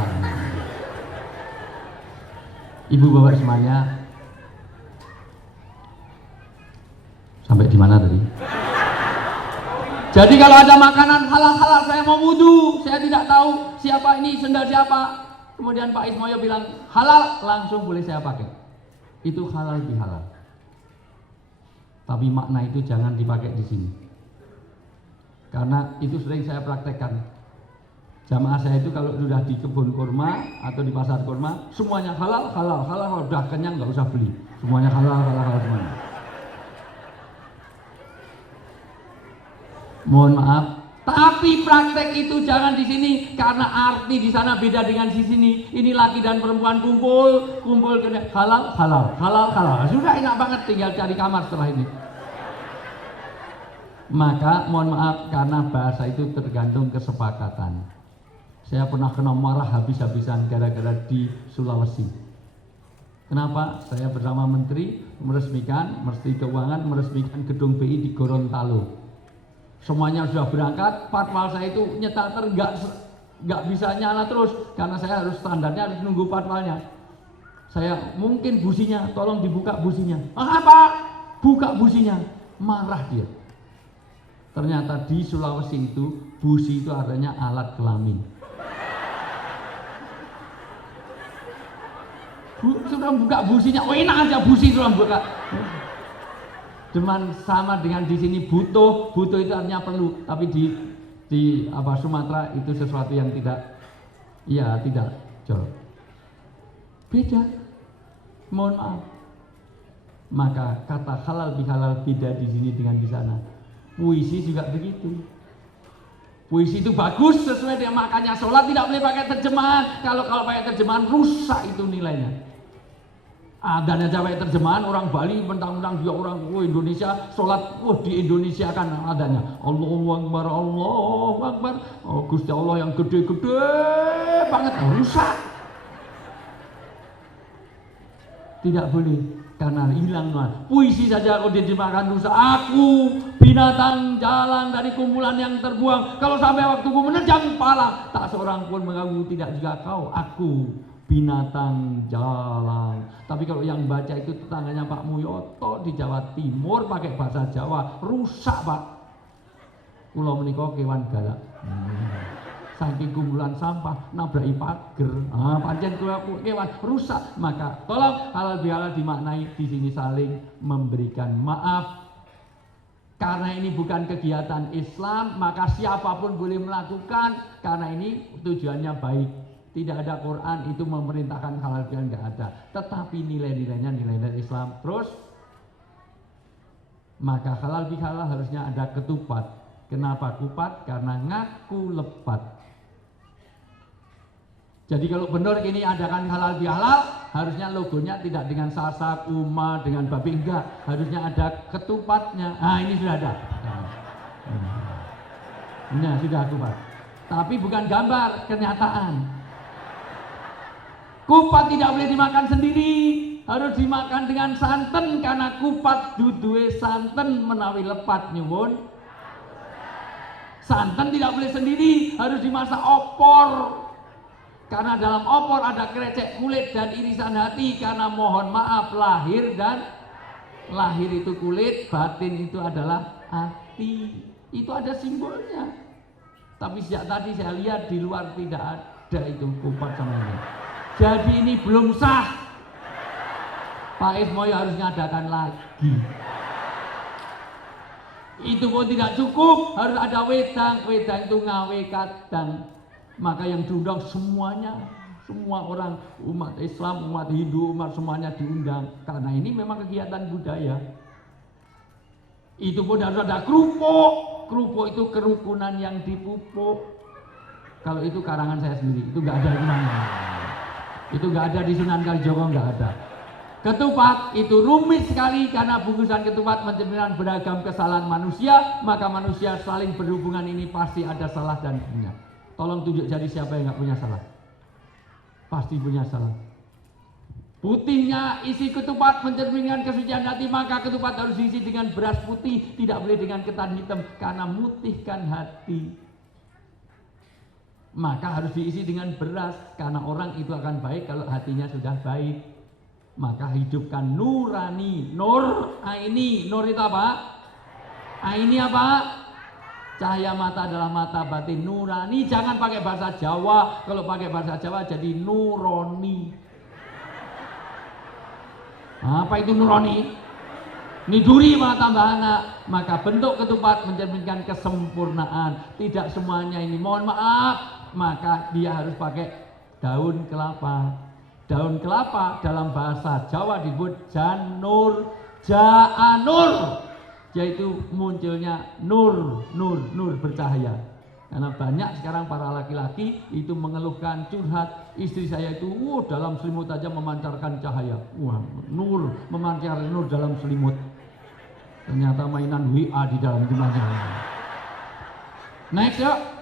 Ibu bapak semuanya, sampai di mana tadi? Jadi kalau ada makanan halal-halal saya mau wudu, saya tidak tahu siapa ini, sendal siapa. Kemudian Pak Ismoyo bilang halal, langsung boleh saya pakai. Itu halal bihalal. Tapi makna itu jangan dipakai di sini. Karena itu sering saya praktekkan. Jamaah saya itu kalau sudah di kebun kurma atau di pasar kurma, semuanya halal, udah kenyang nggak usah beli. Semuanya halal semuanya. Mohon maaf, tapi praktek itu jangan di sini karena arti di sana beda dengan di sini. Ini laki dan perempuan kumpul kena halal. Sudah enak banget, tinggal cari kamar setelah ini. Maka mohon maaf karena bahasa itu tergantung kesepakatan. Saya pernah kena marah habis-habisan gara-gara di Sulawesi. Kenapa? Saya bersama Menteri Menteri Keuangan meresmikan gedung BI di Gorontalo. Semuanya sudah berangkat, patwal saya itu nyetar nggak bisa nyala terus karena saya harus standarnya harus nunggu patwalnya. Saya mungkin businya, tolong dibuka businya. Apa? Buka businya, marah dia. Ternyata di Sulawesi itu busi itu artinya alat kelamin. Sudah buka businya, enak aja busi sudah buka. Cuman sama dengan di sini butuh itu artinya perlu, tapi di Sumatera itu sesuatu yang tidak jauh. Beda. Mohon maaf. Maka kata halal bihalal beda di sini dengan di sana. Puisi juga begitu. Puisi itu bagus sesuai dengan makanya sholat tidak boleh pakai terjemahan. Kalau pakai terjemahan rusak itu nilainya. Adanya aja pakai terjemahan orang Bali mentang-mentang dia orang Indonesia sholat di Indonesia kan adanya Allahu Akbar Gusti Allah yang gede-gede banget rusak. Tidak boleh karena hilang puisi saja kalau diterjemahkan rusak. Aku binatang jalan dari kumpulan yang terbuang, kalau sampai waktuku menerjang kepala tak seorang pun mengganggu, tidak juga kau. Aku binatang jalan. Tapi kalau yang baca itu tetangganya Pak Muyoto di Jawa Timur pakai bahasa Jawa, rusak Pak. Kula menika kewan galak. Saking kumpulan sampah nabraki pager. Pancen kewan rusak. Maka tolong halal bihalal dimaknai di sini saling memberikan maaf. Karena ini bukan kegiatan Islam, maka siapapun boleh melakukan karena ini tujuannya baik. Tidak ada Quran itu memerintahkan halal bihalal, nggak ada. Tetapi nilai-nilainya nilai-nilai Islam. Terus maka halal bihalal harusnya ada ketupat. Kenapa kupat? Karena ngaku lepat. Jadi kalau benar ini adakan halal bihalal, harusnya logonya tidak dengan sasa, kuma, dengan babi, enggak. Harusnya ada ketupatnya. Nah ini sudah ada. Nah sudah kupat. Tapi bukan gambar, kenyataan. Kupat tidak boleh dimakan sendiri, harus dimakan dengan santan karena kupat duduhe santan menawi lepat nyuwun. Santan tidak boleh sendiri, harus dimasak opor. Karena dalam opor ada krecek kulit dan irisan hati, karena mohon maaf lahir dan lahir itu kulit, batin itu adalah hati. Itu ada simbolnya. Tapi sejak tadi saya lihat di luar tidak ada itu kupat sama ini. Jadi ini belum sah. Pak Ismoyo harus ngadakan lagi. Itu pun tidak cukup, harus ada wedang. Wedang itu ngawe kadang. Maka yang diundang semuanya, semua orang, umat Islam, umat Hindu, umat semuanya diundang. Karena ini memang kegiatan budaya. Itu pun harus ada kerupuk. Kerupuk itu kerukunan yang dipupuk. Kalau itu karangan saya sendiri, itu nggak ada di mana. Itu nggak ada di Sunan Kalijogo, nggak ada. Ketupat itu rumit sekali karena bungkusan ketupat mencerminkan beragam kesalahan manusia, maka manusia saling berhubungan ini pasti ada salah dan punya. Tolong tunjuk jari siapa yang nggak punya salah. Pasti punya salah. Putihnya isi ketupat mencerminkan kesucian hati, maka ketupat harus diisi dengan beras putih, tidak boleh dengan ketan hitam karena mutihkan hati. Maka harus diisi dengan beras karena orang itu akan baik kalau hatinya sudah baik. Maka hidupkan nurani, nur aini. Nur itu apa? Aini apa? Cahaya mata adalah mata batin. Nurani jangan pakai bahasa Jawa. Kalau pakai bahasa Jawa jadi nuroni. Apa itu nuroni? Niduri mah tambahan. Maka bentuk ketupat mencerminkan kesempurnaan. Tidak semuanya ini. Mohon maaf. Maka dia harus pakai daun kelapa. Daun kelapa dalam bahasa Jawa disebut janur, jaanur, yaitu munculnya nur bercahaya. Karena banyak sekarang para laki-laki itu mengeluhkan, curhat, istri saya itu dalam selimut aja memancarkan cahaya. Wah, nur, memancarkan nur dalam selimut. Ternyata mainan WA di dalam rumahnya. Next yuk.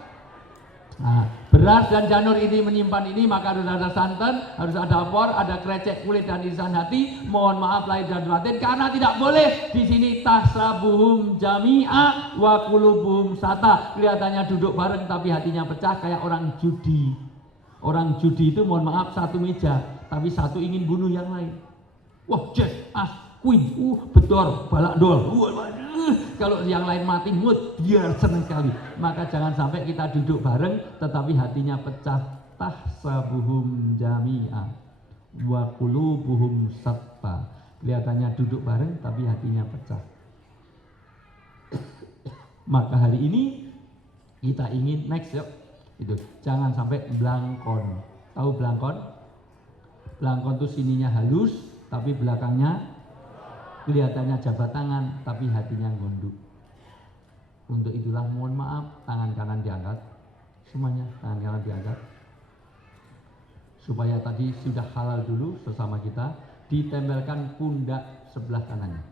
Nah, beras dan janur ini menyimpan ini, maka harus ada santan, harus ada opor, ada krecek kulit dan irisan hati. Mohon maaf lahir dan batin karena tidak boleh di sini tahsabuhum jami'a wa qulubuhum sata. Kelihatannya duduk bareng tapi hatinya pecah kayak orang judi. Orang judi itu mohon maaf satu meja, tapi satu ingin bunuh yang lain. Wah, jas, as, queen, bedor, balak dol. Kalau yang lain mati mood, biar senang sekali. Maka jangan sampai kita duduk bareng tetapi hatinya pecah. Tahsabuhum jami'a wa qulubuhum satta. Kelihatannya duduk bareng tapi hatinya pecah. Maka hari ini kita ingin next yuk. Itu jangan sampai blangkon. Tahu blangkon? Blangkon itu sininya halus tapi belakangnya kelihatannya jabat tangan tapi hatinya gondok. Untuk itulah mohon maaf, tangan kanan diangkat. Semuanya tangan kanan diangkat. Supaya tadi sudah halal dulu sesama kita, ditempelkan pundak sebelah kanannya.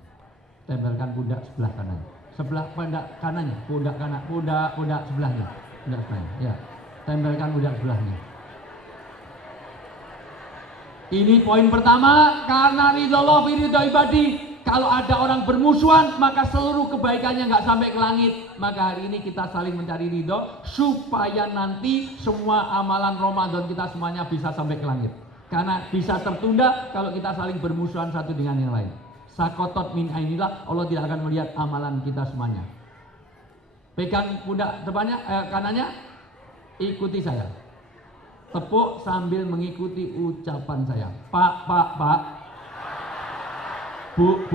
Tempelkan pundak sebelah kanan. Sebelah pundak kanannya, pundak kanan, pundak sebelahnya. Pundak sebelahnya. Ya. Tempelkan pundak sebelahnya. Ini poin pertama, karena ridho ridho ibadi. Kalau ada orang bermusuhan, maka seluruh kebaikannya nggak sampai ke langit. Maka hari ini kita saling mencari ridho, supaya nanti semua amalan Ramadan kita semuanya bisa sampai ke langit. Karena bisa tertunda kalau kita saling bermusuhan satu dengan yang lain. Sakotot min ainillah, Allah tidak akan melihat amalan kita semuanya. Pegang pundak depannya, kanannya, ikuti saya. Tepuk sambil mengikuti ucapan saya. Pak. Bu.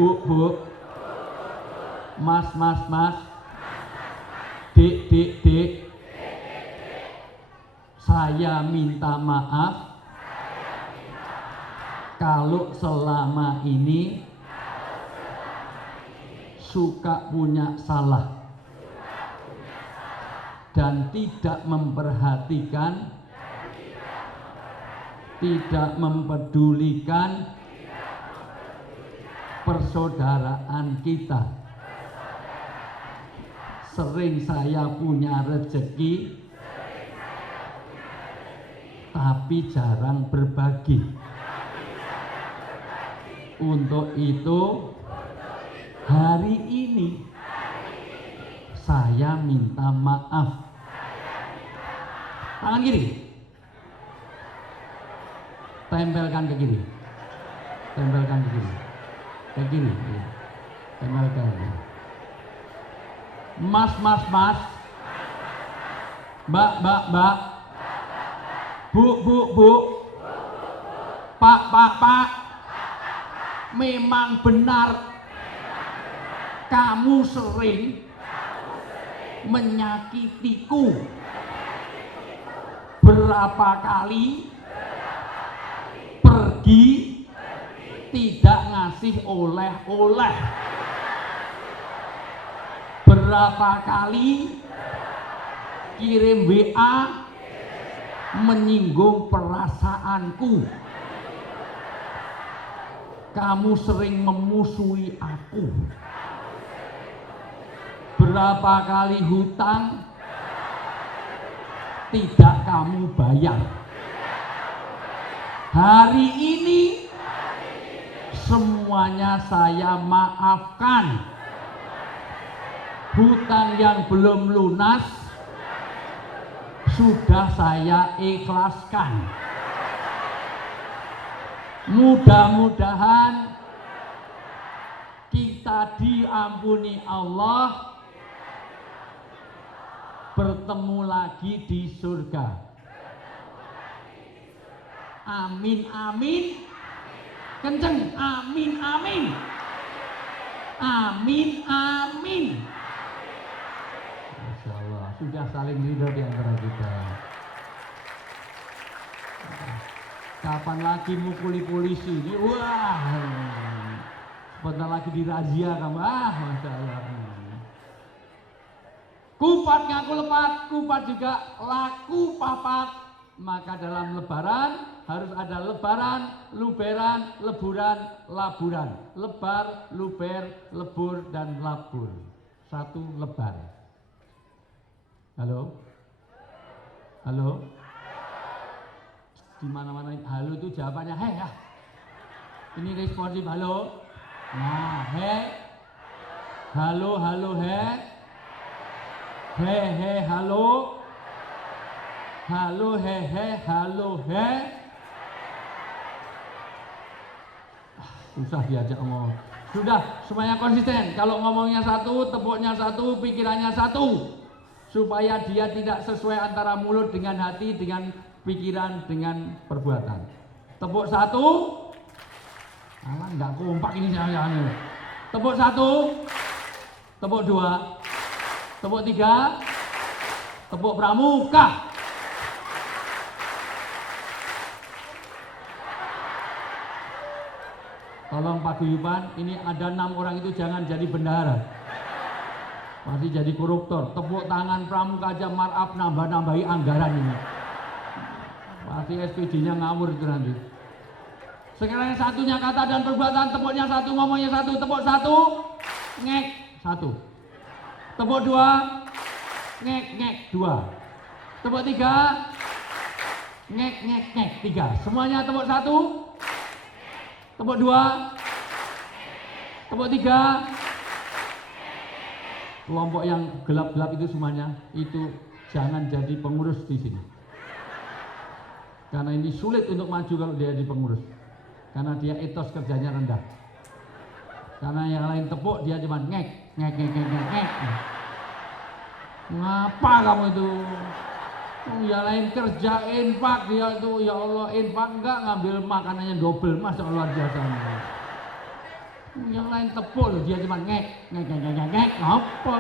Mas. Dek. Saya minta maaf kalau selama ini suka punya salah dan tidak memperhatikan tidak mempedulikan persaudaraan kita. Sering saya punya rezeki, tapi jarang berbagi. Untuk itu, hari ini saya minta maaf. Tangan kiri, tempelkan ke kiri, tempelkan ke kiri, ke kiri, ya. Tempelkan. Mas, mbak, bu, pak, memang benar kamu sering menyakitiku. Berapa kali pergi tidak ngasih oleh-oleh. Berapa kali kirim WA menyinggung perasaanku. Kamu sering memusuhi aku. Berapa kali hutang tidak kamu bayar. Hari ini semuanya saya maafkan. Hutang yang belum lunas sudah saya ikhlaskan. Mudah-mudahan kita diampuni Allah, bertemu lagi di surga. Amin, amin. Kenceng, amin, amin. Amin, amin. Masya Allah, sudah saling ridho di antara kita. Kapan lagi mukuli polisi? Wah, sebentar lagi dirazia kamu. Masya Allah. Kupat ngaku lepat, kupat juga laku papat. Maka dalam lebaran harus ada lebaran, luberan, leburan, laburan. Lebar, luber, lebur, dan labur. Satu lebar. Halo? Halo? Di mana-mana halo itu jawabannya he ya. Ini responsif halo. Nah, he. Halo, halo, he. He, halo. Halo, he, halo, he. Susah diajak ngomong. Sudah, semuanya konsisten. Kalau ngomongnya satu, tepuknya satu, pikirannya satu. Supaya dia tidak sesuai antara mulut dengan hati, dengan pikiran, dengan perbuatan. Tepuk satu. Alah, nggak kompak ini jangan-jangan. Tepuk satu. Tepuk dua. Tepuk tiga. Tepuk pramuka. Tolong paguyuban, ini ada 6 orang itu jangan jadi bendahara. Pasti jadi koruptor. Tepuk tangan pramuka aja maraf nambah-nambahi anggaran ini. Pasti SPD-nya ngawur itu nanti. Sekarang yang satunya kata dan perbuatan, tepuknya satu, ngomongnya satu. Tepuk satu, ngek satu. Tepuk dua, ngek dua. Tepuk tiga, ngek tiga. Semuanya tepuk satu. Tepuk dua, tepuk tiga. Kelompok yang gelap-gelap itu semuanya, itu jangan jadi pengurus di sini. Karena ini sulit untuk maju kalau dia jadi pengurus. Karena dia etos kerjanya rendah. Karena yang lain tepuk, dia cuma ngek. Ngapa kamu itu? Yang lain kerja infak, dia itu ya Allah infak enggak, ngambil makanannya double, Masya Allah luar biasa. Yang lain tepuk loh, dia cuma ngek. Apa?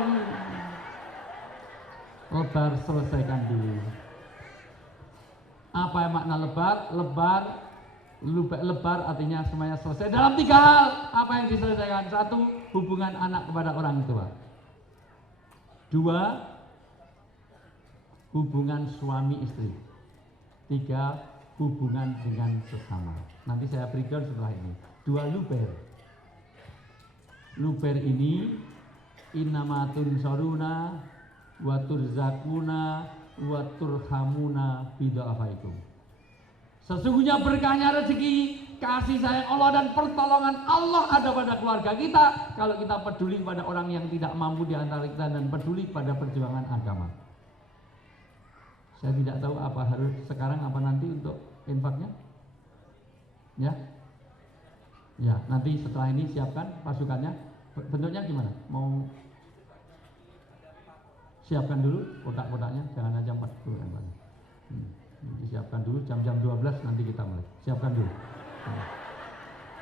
Lebar selesaikan dulu. Apa yang makna lebar? Lebar artinya semuanya selesai dalam 3 hal. Apa yang diselesaikan? 1, hubungan anak kepada orang tua. 2, hubungan suami istri. 3, hubungan dengan sesama. Nanti saya berikan setelah ini 2 luber. Luber ini innamatun soruna wa turzakuna wa turhamuna bida'afaikum. Sesungguhnya berkahnya rezeki, kasih sayang Allah dan pertolongan Allah ada pada keluarga kita kalau kita peduli pada orang yang tidak mampu di antara kita dan peduli pada perjuangan agama. Saya tidak tahu apa harus sekarang apa nanti untuk infaknya. Ya. Ya, nanti setelah ini siapkan pasukannya. Bentuknya gimana? Mau siapkan dulu kotak-kotaknya, jangan aja 40 empatnya. Nanti siapkan dulu jam-jam 12 nanti kita mulai. Siapkan dulu.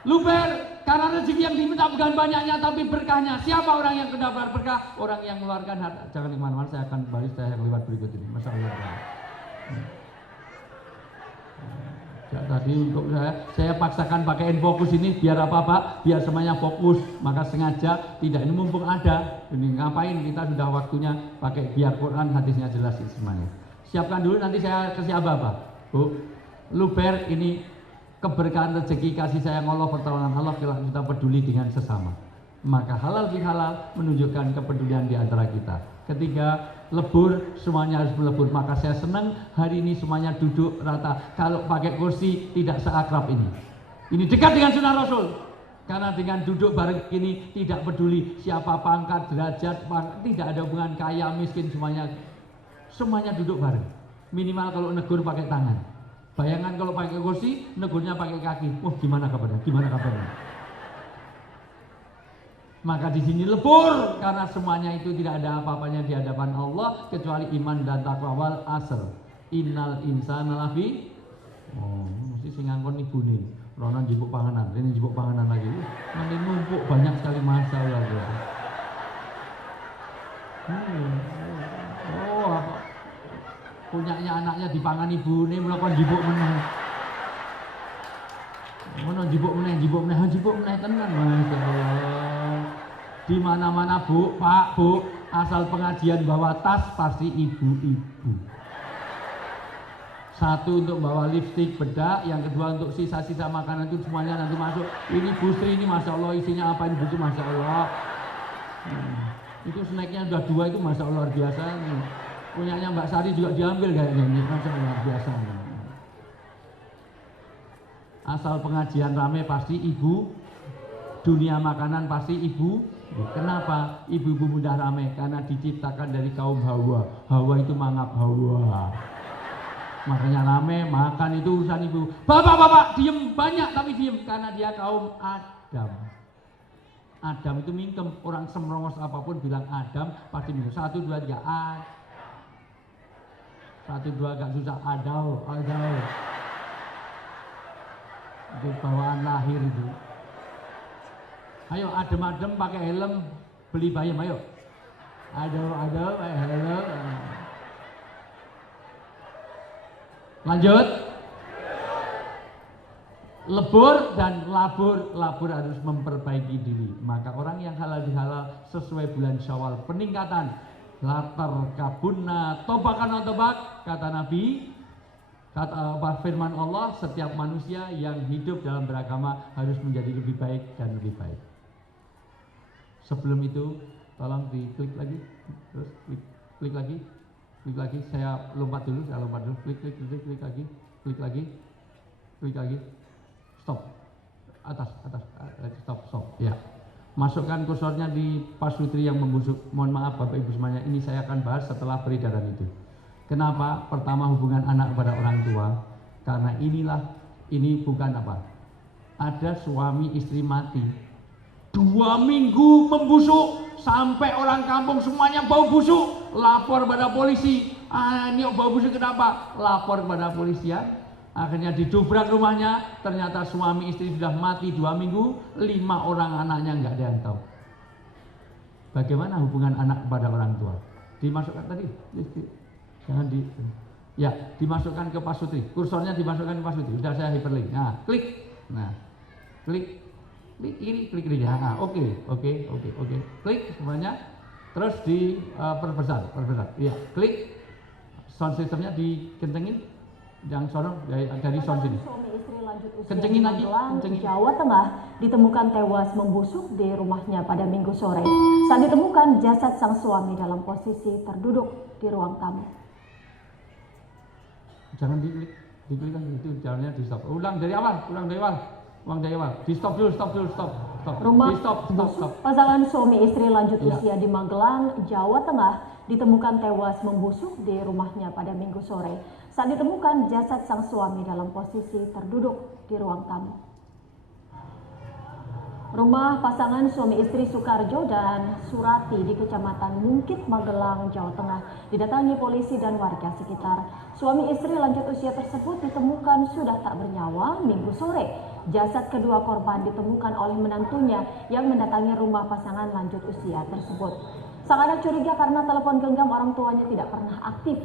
Luber, karena rezeki yang diminta bukan banyaknya tapi berkahnya. Siapa orang yang mendapat berkah? Orang yang mengeluarkan harta. Jangan kemana-mana, saya akan balik saya yang lewat berikut ini. Masya Allah. Ya, tadi untuk saya paksakan pakai fokus ini biar apa-apa, biar semuanya fokus. Maka sengaja tidak, ini mumpung ada. Ini ngapain kita sudah waktunya pakai biar Quran hadisnya jelas semuanya. Siapkan dulu nanti saya kasih apa-apa. Bu, luber ini keberkahan rezeki kasih sayang Allah pertolongan Allah kalau kita peduli dengan sesama. Maka halal bihalal menunjukkan kepedulian di antara kita. Ketiga, lebur, semuanya harus melebur. Maka saya senang hari ini semuanya duduk rata. Kalau pakai kursi tidak seakrab ini. Ini dekat dengan sunnah Rasul. Karena dengan duduk bareng ini tidak peduli siapa pangkat, derajat, tidak ada hubungan kaya miskin, semuanya duduk bareng. Minimal kalau negur pakai tangan. Bayangkan kalau pakai kursi, negurnya pakai kaki. Wah, gimana kabarnya? Gimana kabarnya? Maka di sini lebur karena semuanya itu tidak ada apa-apanya di hadapan Allah kecuali iman dan takwa. Wal asr innal insana lafi. Oh, mesti sing ngangkon ibune. Rono njupuk panganan, rene njupuk panganan lagi. Nanti numpuk banyak sekali masalah ya. Oh, apa? Punyanya anaknya dipangan ibune melakukan njupuk meneh. Mono njupuk meneh tenan masyaallah. Di mana-mana Bu, Pak, Bu, asal pengajian bawa tas pasti ibu-ibu. Satu untuk bawa lipstik, bedak, yang kedua untuk sisa-sisa makanan itu semuanya nanti masuk. Ini Bu Sri ini Masya Allah isinya apa ini Bu Sri Masya Allah. Itu snacknya udah 2 itu Masya Allah luar biasa. Punyanya Mbak Sari juga diambil kayaknya ini Masya Allah luar biasa. Asal pengajian rame pasti ibu, dunia makanan pasti ibu. Kenapa ibu-ibu mudah rame? Karena diciptakan dari kaum Hawa. Hawa itu mangap Hawa. Makanya rame, makan itu urusan ibu. Bapak-bapak diem banyak tapi diem karena dia kaum Adam. Adam itu mingkem, orang semrongos apapun bilang Adam pasti mingkem. 1, 2, 3 1, 2 agak susah. Adau. Itu bawaan lahir itu. Ayo adem-adem pakai helm, beli bayam ayo. Adem pakai helm. Lanjut. Lebur dan labur harus memperbaiki diri. Maka orang yang halal bihalal sesuai bulan Syawal peningkatan. Latar kabunna tobakan tobak kata Nabi. Kata firman Allah, setiap manusia yang hidup dalam beragama harus menjadi lebih baik dan lebih baik. Sebelum itu, tolong diklik lagi, terus klik lagi. Saya lompat dulu, klik lagi, stop, atas, stop, ya. Masukkan kursornya di pasutri yang membusuk. Mohon maaf Bapak Ibu semuanya, ini saya akan bahas setelah peredaran itu. Kenapa? Pertama hubungan anak kepada orang tua. Karena ini bukan apa? Ada suami istri mati. 2 minggu membusuk sampai orang kampung semuanya bau busuk. Lapor pada polisi. Ini bau busuk kenapa? Lapor kepada polisian. Akhirnya didobrak rumahnya. Ternyata suami istri sudah mati 2 minggu. 5 orang anaknya nggak ada yang tahu. Bagaimana hubungan anak kepada orang tua? Dimasukkan tadi. Jangan dimasukkan ke pasutri. Kursornya dimasukkan ke pasutri. Sudah saya hyperlink. Nah, klik. Klik kiri. Oke. Klik semuanya. Terus diperbesar. Ya, klik. Sound systemnya dikencengin. Yang sono dari son sini. Suami istri lanjut usia Kencengin di lagi, Magelang, kencengin. Jawa Tengah ditemukan tewas membusuk di rumahnya pada Minggu sore. Saat ditemukan jasad sang suami dalam posisi terduduk di ruang tamu. Jangan diklik kan itu jalannya di stop. Ulang dari awal. Di stop dulu. Rumah Di stop. pasangan suami istri lanjut Iya. usia di Magelang, Jawa Tengah ditemukan tewas membusuk di rumahnya pada Minggu sore. Saat ditemukan jasad sang suami dalam posisi terduduk di ruang tamu. Rumah pasangan suami istri Sukarjo dan Surati di Kecamatan Mungkit, Magelang, Jawa Tengah didatangi polisi dan warga sekitar. Suami istri lanjut usia tersebut ditemukan sudah tak bernyawa Minggu sore. Jasad kedua korban ditemukan oleh menantunya yang mendatangi rumah pasangan lanjut usia tersebut. Sang anak curiga karena telepon genggam orang tuanya tidak pernah aktif.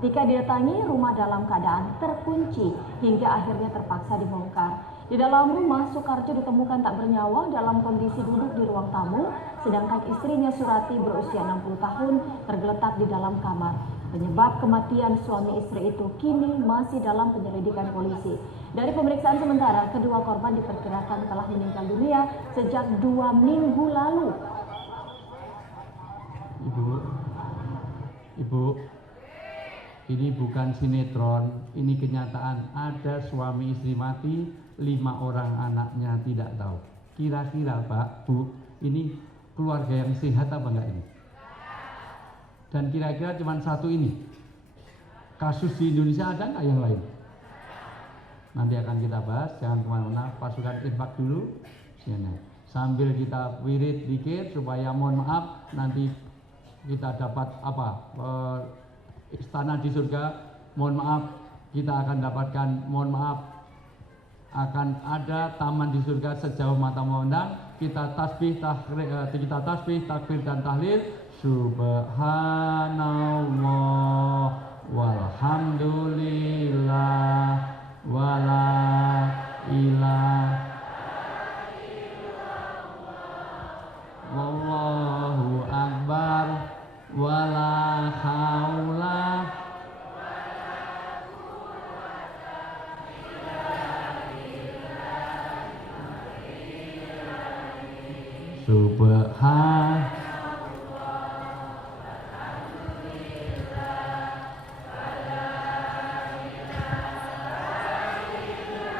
Ketika didatangi, rumah dalam keadaan terkunci hingga akhirnya terpaksa dibongkar. Di dalam rumah, Sukarjo ditemukan tak bernyawa dalam kondisi duduk di ruang tamu, sedangkan istrinya Surati berusia 60 tahun tergeletak di dalam kamar. Penyebab kematian suami istri itu kini masih dalam penyelidikan polisi. Dari pemeriksaan sementara, kedua korban diperkirakan telah meninggal dunia sejak 2 minggu lalu. Ibu, ini bukan sinetron, ini kenyataan. Ada suami istri mati, 5 orang anaknya tidak tahu. Kira-kira Pak, Bu, ini keluarga yang sehat apa enggak ini? Dan kira-kira cuma satu ini. Kasus di Indonesia ada nggak yang lain? Nanti akan kita bahas, jangan kemana-mana, pasukan infak dulu. Sambil kita wirid dikit supaya mohon maaf nanti kita dapat istana di surga. Mohon maaf kita akan dapatkan, mohon maaf akan ada taman di surga sejauh mata memandang. Kita tasbih, takbir dan tahlil. Subhanallah walhamdulillah wala ilaha wallahu akbar wala haula subhan.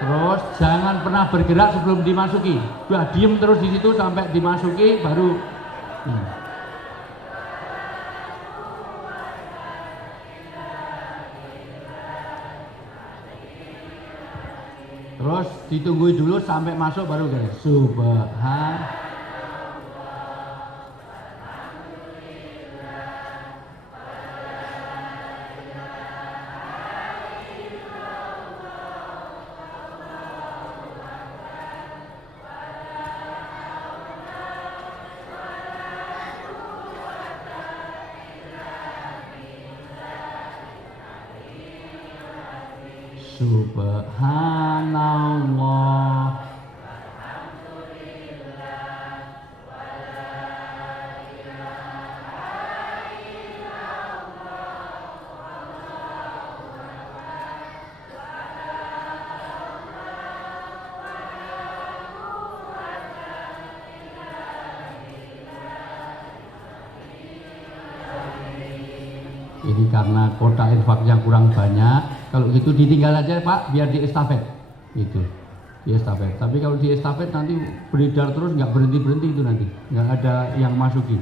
Terus jangan pernah bergerak sebelum dimasuki. Udah diem terus di situ sampai dimasuki baru. Terus ditunggu dulu sampai masuk baru guys. Subhan. Subhanallah. Ini karena kota infaknya kurang banyak. Kalau gitu ditinggal aja Pak, biar di estafet. Gitu, di estafet. Tapi kalau di estafet nanti beredar terus, nggak berhenti itu nanti, nggak ada yang masuki.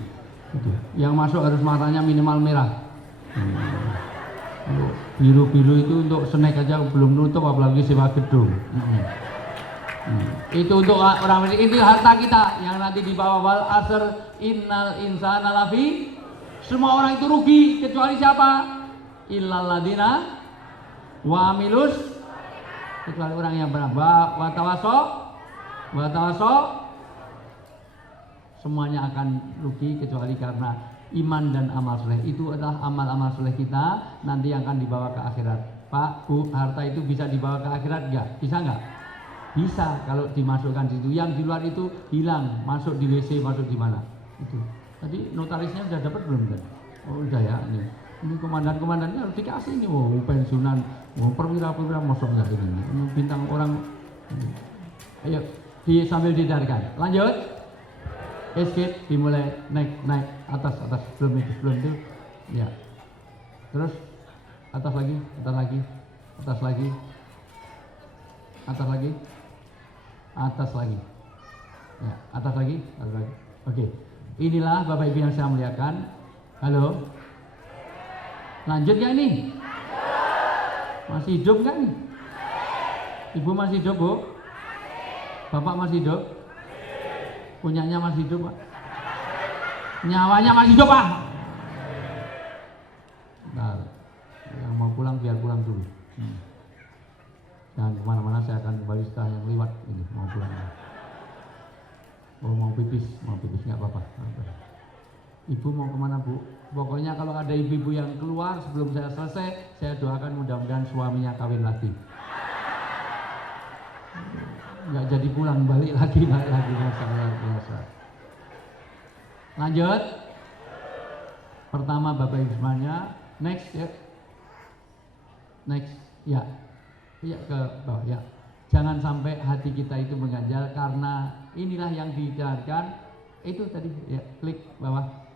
Gitu. Yang masuk harus matanya minimal merah. Biru-biru itu untuk snack aja belum nutup, apalagi sewa gedung. Itu untuk orang miskin. Itu harta kita yang nanti dibawa wal asr innal insana lafi. Semua orang itu rugi kecuali siapa? Illal ladina wa amilus, kecuali orang yang benar. Watawaso semuanya akan rugi kecuali karena iman dan amal soleh. Itu adalah amal-amal soleh kita nanti yang akan dibawa ke akhirat. Pak, Bu, harta itu bisa dibawa ke akhirat enggak? Bisa enggak? Bisa kalau dimasukkan di situ. Yang di luar itu hilang, masuk di WC, masuk di mana? Itu. Tadi notarisnya udah dapat belum kan? Oh udah ya, ini. Ini komandan-komandannya harus dikasih nih, pensiunan, perwira-perwira mosok enggak ini bintang orang. Ayo, sambil didengarkan. Lanjut. Escape dimulai naik atas sebelum itu. Ya. Terus atas lagi. Ya, atas lagi. Oke. Inilah Bapak Ibu yang saya muliakan. Halo. Lanjut ya ini? Masih hidup kan? Ibu masih hidup, Bu? Bapak masih hidup? Punyanya masih hidup, Pak? Nyawanya masih hidup, Pak? Bentar. Yang mau pulang biar pulang dulu. Jangan kemana-mana, saya akan kembali setelah yang lewat ini mau pulang. Mau pipis nggak apa-apa. Ibu mau kemana, Bu? Pokoknya kalau ada ibu-ibu yang keluar sebelum saya selesai, saya doakan mudah-mudahan suaminya kawin lagi. Nggak jadi pulang, balik lagi masalah biasa. Lanjut. Pertama Bapak Ibu semuanya, next ya. Next, ya. Iya ke bawah ya. Jangan sampai hati kita itu mengganjal karena inilah yang didengarkan. Itu tadi ya, klik bawah.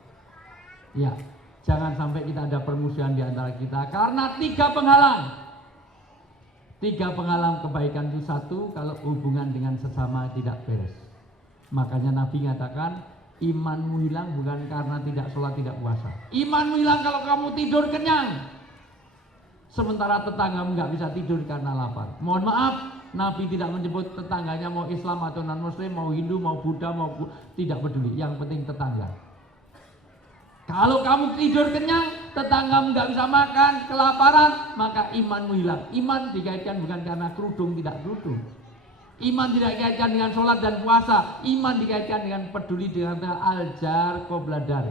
Ya, jangan sampai kita ada permusuhan di antara kita karena 3 penghalang. 3 penghalang kebaikan itu. 1, kalau hubungan dengan sesama tidak beres. Makanya Nabi mengatakan, imanmu hilang bukan karena tidak sholat, tidak puasa. Imanmu hilang kalau kamu tidur kenyang, sementara tetanggamu nggak bisa tidur karena lapar. Mohon maaf, Nabi tidak menyebut tetangganya mau Islam atau non Muslim, mau Hindu, mau Buddha, tidak peduli. Yang penting tetangga. Kalau kamu tidur kenyang, tetanggamu nggak bisa makan, kelaparan, maka imanmu hilang. Iman dikaitkan bukan karena kerudung, tidak kerudung. Iman tidak dikaitkan dengan sholat dan puasa. Iman dikaitkan dengan peduli dengan aljar qobladar.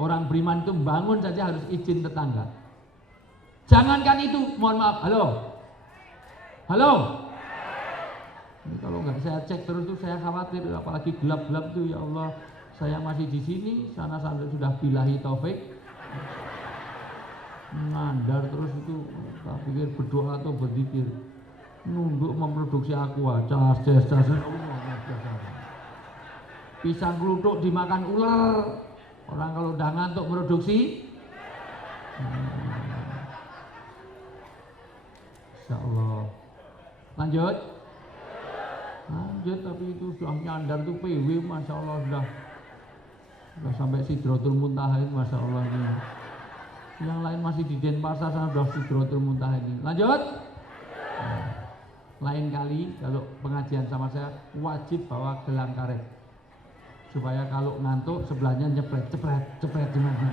Orang beriman itu bangun saja harus izin tetangga. Jangankan itu, mohon maaf, halo. Ini kalau nggak saya cek terus tuh saya khawatir, apalagi gelap-gelap tuh, ya Allah. Saya masih di sini, sana sampai sudah billahi taufik. Ngandar terus itu, tak pikir berdoa atau berzikir. Nunduk memproduksi aqua, cas. Pisang kelutuk dimakan ular. Orang kalau udah ngantuk produksi. Insya Allah. Lanjut, tapi itu sudah nyandar tuh PW, Masya Allah sudah sampai Sidratul Muntaha ini, Masya Allah ini. Yang lain masih di Denpasar sana sudah Sidratul Muntaha ini. Lanjut. Lain kali kalau pengajian sama saya wajib bawa gelang karet supaya kalau ngantuk sebelahnya cepret gimana.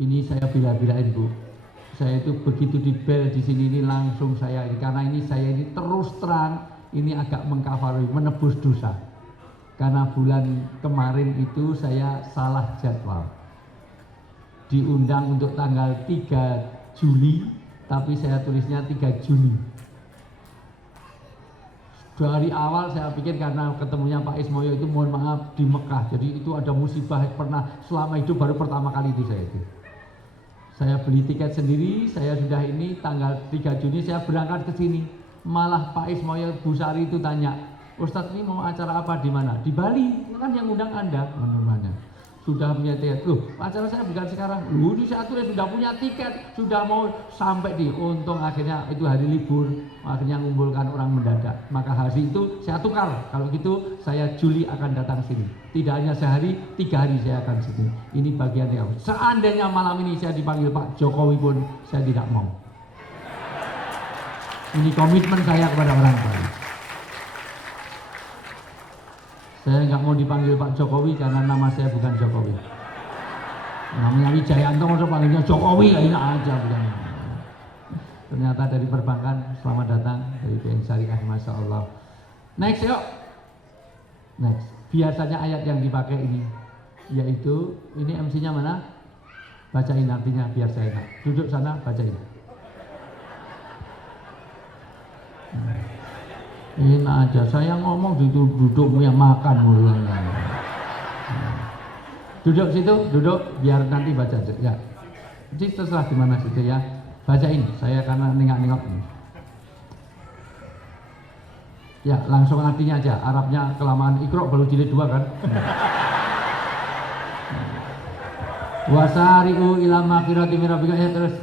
Ini saya bila-bilain, Bu. Saya itu begitu dibel di sini ini langsung saya ini, karena ini saya ini terus terang ini agak mengkafarui, menebus dosa. Karena bulan kemarin itu saya salah jadwal. Diundang untuk tanggal 3 Juli, tapi saya tulisnya 3 Juni. Dari awal saya pikir karena ketemunya Pak Ismoyo itu mohon maaf di Mekah, jadi itu ada musibah pernah selama hidup baru pertama kali itu saya itu. Saya beli tiket sendiri, saya sudah ini tanggal 3 Juni saya berangkat ke sini. Malah Pak Ismoyo Busari itu tanya, Ustadz ini mau acara apa di mana? Di Bali, kan yang undang Anda, namanya. Sudah punya tiket. Loh, acara saya bukan sekarang. Loh, ini saya tulis sudah punya tiket, sudah mau sampai di. Untung akhirnya itu hari libur, akhirnya mengumpulkan orang mendadak. Maka hari itu saya tukar. Kalau gitu saya Juli akan datang sini. Tidak hanya sehari, 3 hari saya akan sini. Ini bagian yang. Seandainya malam ini saya dipanggil Pak Jokowi pun saya tidak mau. Ini komitmen saya kepada orang Bali. Saya nggak mau dipanggil Pak Jokowi karena nama saya bukan Jokowi. Namanya Wijayanto, mau panggilnya Jokowi, ya enak aja bukan. Ternyata dari perbankan, selamat datang dari BNI Syariah, Masya Allah. Next yuk. Next. Biasanya ayat yang dipakai ini, yaitu ini MC-nya mana? Bacain artinya biar saya enak. Duduk sana, bacain. Ini aja, saya ngomong dudukmu yang makan mulu. Duduk situ, duduk biar nanti baca aja. Ya. Jadi terserah di mana situ ya. Bacain, saya karena nengok-nengok ini. Ya, langsung artinya aja. Arabnya kelamaan Iqra baru jilid 2 kan. Wasari'u ila maghfirati min rabbika, ya terus.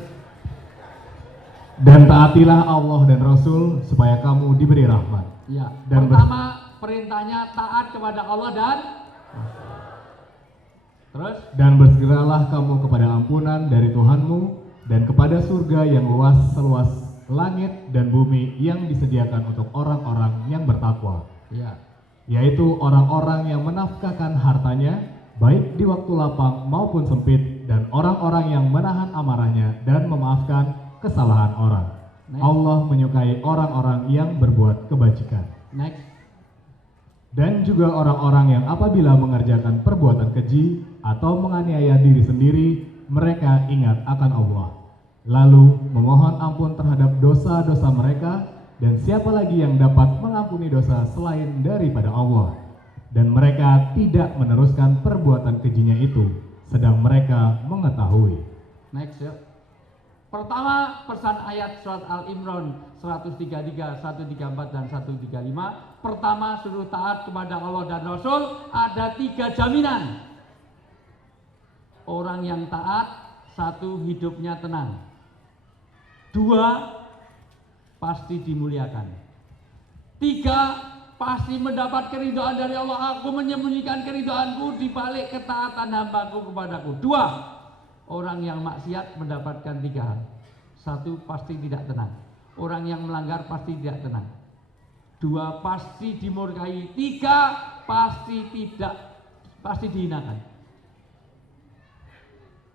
Dan taatilah Allah dan Rasul supaya kamu diberi rahmat. Ya. Dan Pertama perintahnya taat kepada Allah dan terus Dan bersegeralah kamu kepada ampunan dari Tuhanmu dan kepada surga yang luas seluas langit dan bumi yang disediakan untuk orang-orang yang bertakwa, ya. yaitu orang-orang yang menafkahkan hartanya baik di waktu lapang maupun sempit, dan orang-orang yang menahan amarahnya dan memaafkan kesalahan orang. Next. Allah menyukai orang-orang yang berbuat kebajikan. Next. Dan juga orang-orang yang apabila mengerjakan perbuatan keji atau menganiaya diri sendiri, mereka ingat akan Allah, lalu memohon ampun terhadap dosa-dosa mereka, dan siapa lagi yang dapat mengampuni dosa selain daripada Allah? Dan mereka tidak meneruskan perbuatan kejinya itu, sedang mereka mengetahui. Next ya. Pertama, pesan ayat surat Al-Imran 133, 134 dan 135. Pertama, suruh taat kepada Allah dan Rasul. Ada 3 jaminan. Orang yang taat, 1, hidupnya tenang. 2, pasti dimuliakan. 3, pasti mendapat keridhaan dari Allah. Aku menyembunyikan keridhaanku di balik ketaatan hambaku kepadaku. 2, orang yang maksiat mendapatkan 3 hal. 1, pasti tidak tenang. Orang yang melanggar pasti tidak tenang. 2, pasti dimurkai. 3, pasti dihinakan.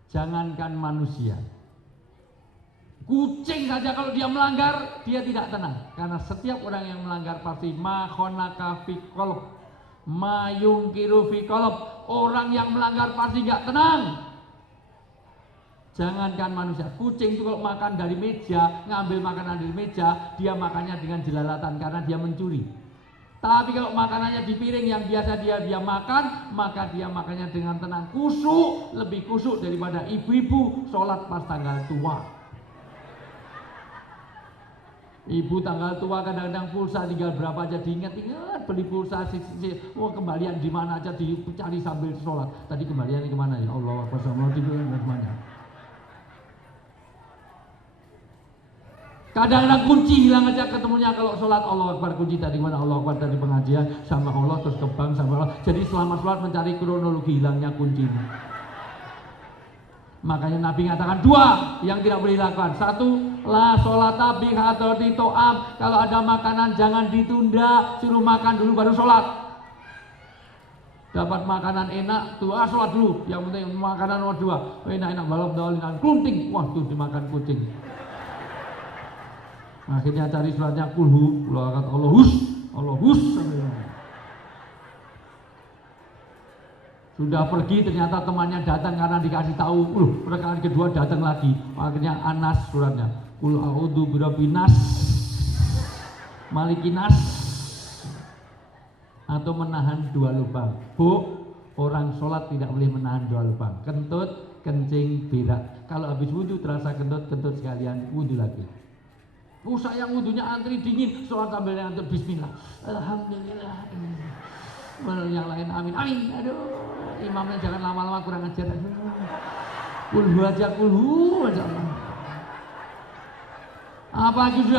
Jangankan manusia, kucing saja kalau dia melanggar, dia tidak tenang. Karena setiap orang yang melanggar pasti makhonaka fi qolob, mayungkiru fi qolob. Orang yang melanggar pasti nggak tenang. Jangankan manusia, kucing itu kalau makan dari meja, ngambil makanan dari meja, dia makannya dengan jelalatan karena dia mencuri. Tapi kalau makanannya di piring yang biasa dia makan, maka dia makannya dengan tenang, kusuk, lebih kusuk daripada ibu-ibu sholat pas tanggal tua. Ibu tanggal tua kadang-kadang pulsa tinggal berapa aja diingat-ingat, beli pulsa kembalian di mana aja dicari sambil sholat. Tadi kembaliannya kemana ya? Allah Akbar, Allah di mana? Kadang-kadang kunci hilang aja ketemunya kalau sholat. Allah Akbar, kunci tadi mana? Allah Akbar dari pengajian sama Allah, terus ke bank sama Allah. Jadi selama sholat mencari kronologi hilangnya kuncinya. Makanya Nabi mengatakan 2 yang tidak boleh dilakukan. 1, la sholata bi hadrati to'am. Kalau ada makanan jangan ditunda, suruh makan dulu baru sholat. Dapat makanan enak, tuh sholat dulu. Yang penting makanan nomor 2. Enak-enak balap dolinan kunting, wah tuh dimakan kucing. Akhirnya cari suratnya kulhu, kata Allahus. Sudah pergi, ternyata temannya datang karena dikasih tahu. Rekaan kedua datang lagi. Akhirnya Anas suratnya. Kul a'udzu birabbinas, malikinas, atau menahan 2 lubang. Bu, orang sholat tidak boleh menahan 2 lubang. Kentut, kencing, berak. Kalau habis wudhu terasa kentut sekalian wudhu lagi. Sayang wudhunya antri dingin, sholat sambil antri bismillah, alhamdulillah. Yang lain amin. Aduh, imamnya jangan lama-lama, kurang ajar. Kulhu aja. Apalagi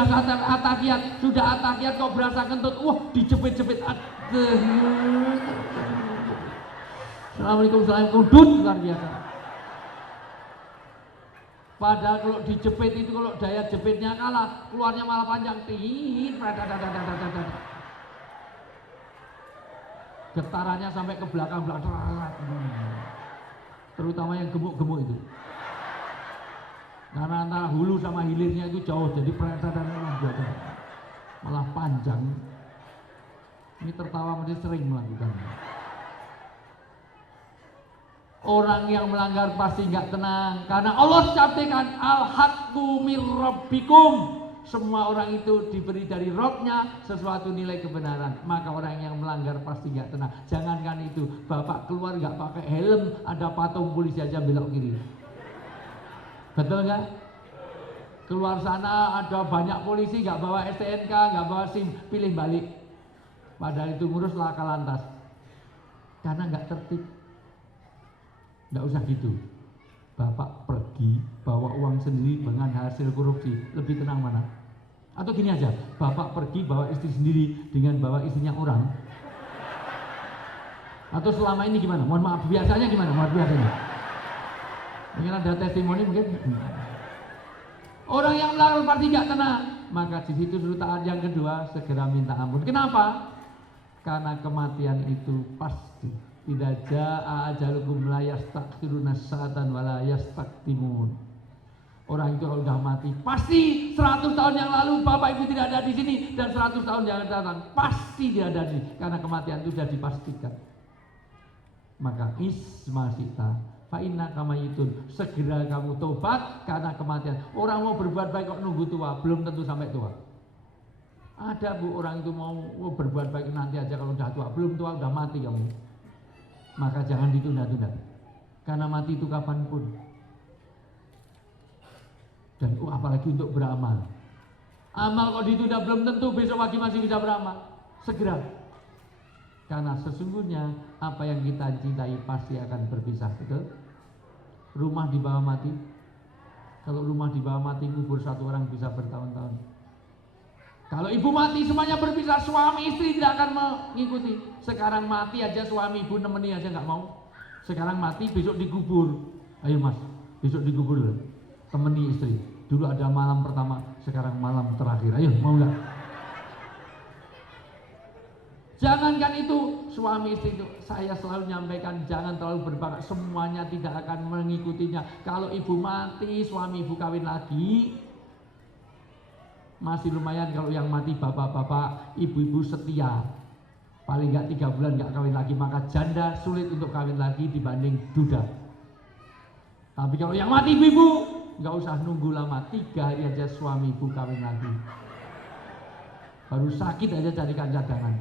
sudah atahiyat kok berasa kentut, dijepit-jepit. Assalamualaikum, dut, luar biasa. Padahal kalau dijepit itu, kalau daya jepitnya kalah, keluarnya malah panjang. Getarannya sampai ke belakang. Terutama yang gemuk-gemuk itu. Karena antara hulu sama hilirnya itu jauh, jadi malah panjang. Ini tertawa mesti sering melakukannya. Orang yang melanggar pasti nggak tenang, karena Allah catatkan al-haqqu mir rabbikum, semua orang itu diberi dari rohnya sesuatu nilai kebenaran, maka orang yang melanggar pasti nggak tenang. Jangankan itu, bapak keluar nggak pakai helm, ada patung polisi aja belok kiri. Betul nggak? Keluar sana ada banyak polisi nggak bawa STNK, nggak bawa SIM, pilih balik. Padahal itu ngurus laka lantas. Karena nggak tertib. Nggak usah gitu. Bapak pergi bawa uang sendiri dengan hasil korupsi, lebih tenang mana? Atau gini aja, bapak pergi bawa istri sendiri dengan bawa istrinya orang. Atau selama ini gimana? Mohon maaf, biasanya gimana? Mohon biasanya. Mungkin ada testimoni mungkin. Orang yang melanggar pasti nggak tenang. Maka di situ dulu taat. Yang kedua, segera minta ampun. Kenapa? Karena kematian itu pasti. Tidak jaa ajalukum la yastakhiruna sa'atan wa la yastaktimun. Orang itu kalau sudah mati, pasti 100 tahun yang lalu bapak ibu tidak ada di sini, dan 100 tahun yang akan datang pasti tidak ada di sini, karena kematian itu sudah dipastikan. Maka isma sita fa inna kamayitun, segera kamu tobat karena kematian. Orang mau berbuat baik kok nunggu tua, belum tentu sampai tua. Ada bu, orang itu mau berbuat baik nanti aja kalau udah tua, belum tua udah mati kamu. Maka jangan ditunda-tunda, karena mati itu kapanpun. Dan apalagi untuk beramal. Amal kalau ditunda belum tentu besok pagi masih bisa beramal. Segera. Karena sesungguhnya apa yang kita cintai pasti akan berpisah, betul? Rumah di bawah mati. Kalau rumah di bawah mati, kubur satu orang bisa bertahun-tahun. Kalau ibu mati semuanya berpisah, suami istri tidak akan mengikuti. Sekarang mati aja suami ibu nemeni aja nggak mau. Sekarang mati besok dikubur. Ayo mas, besok dikubur loh. Temeni istri. Dulu ada malam pertama, sekarang malam terakhir. Ayo mau nggak? Jangankan itu, suami istri itu saya selalu nyampaikan jangan terlalu berbakat. Semuanya tidak akan mengikutinya. Kalau ibu mati, suami ibu kawin lagi, masih lumayan. Kalau yang mati bapak-bapak, ibu-ibu setia, paling nggak 3 bulan nggak kawin lagi, maka janda sulit untuk kawin lagi dibanding duda. Tapi kalau yang mati ibu-ibu, nggak usah nunggu lama, 3 hari aja suami ibu kawin lagi. Baru sakit aja carikan cadangan.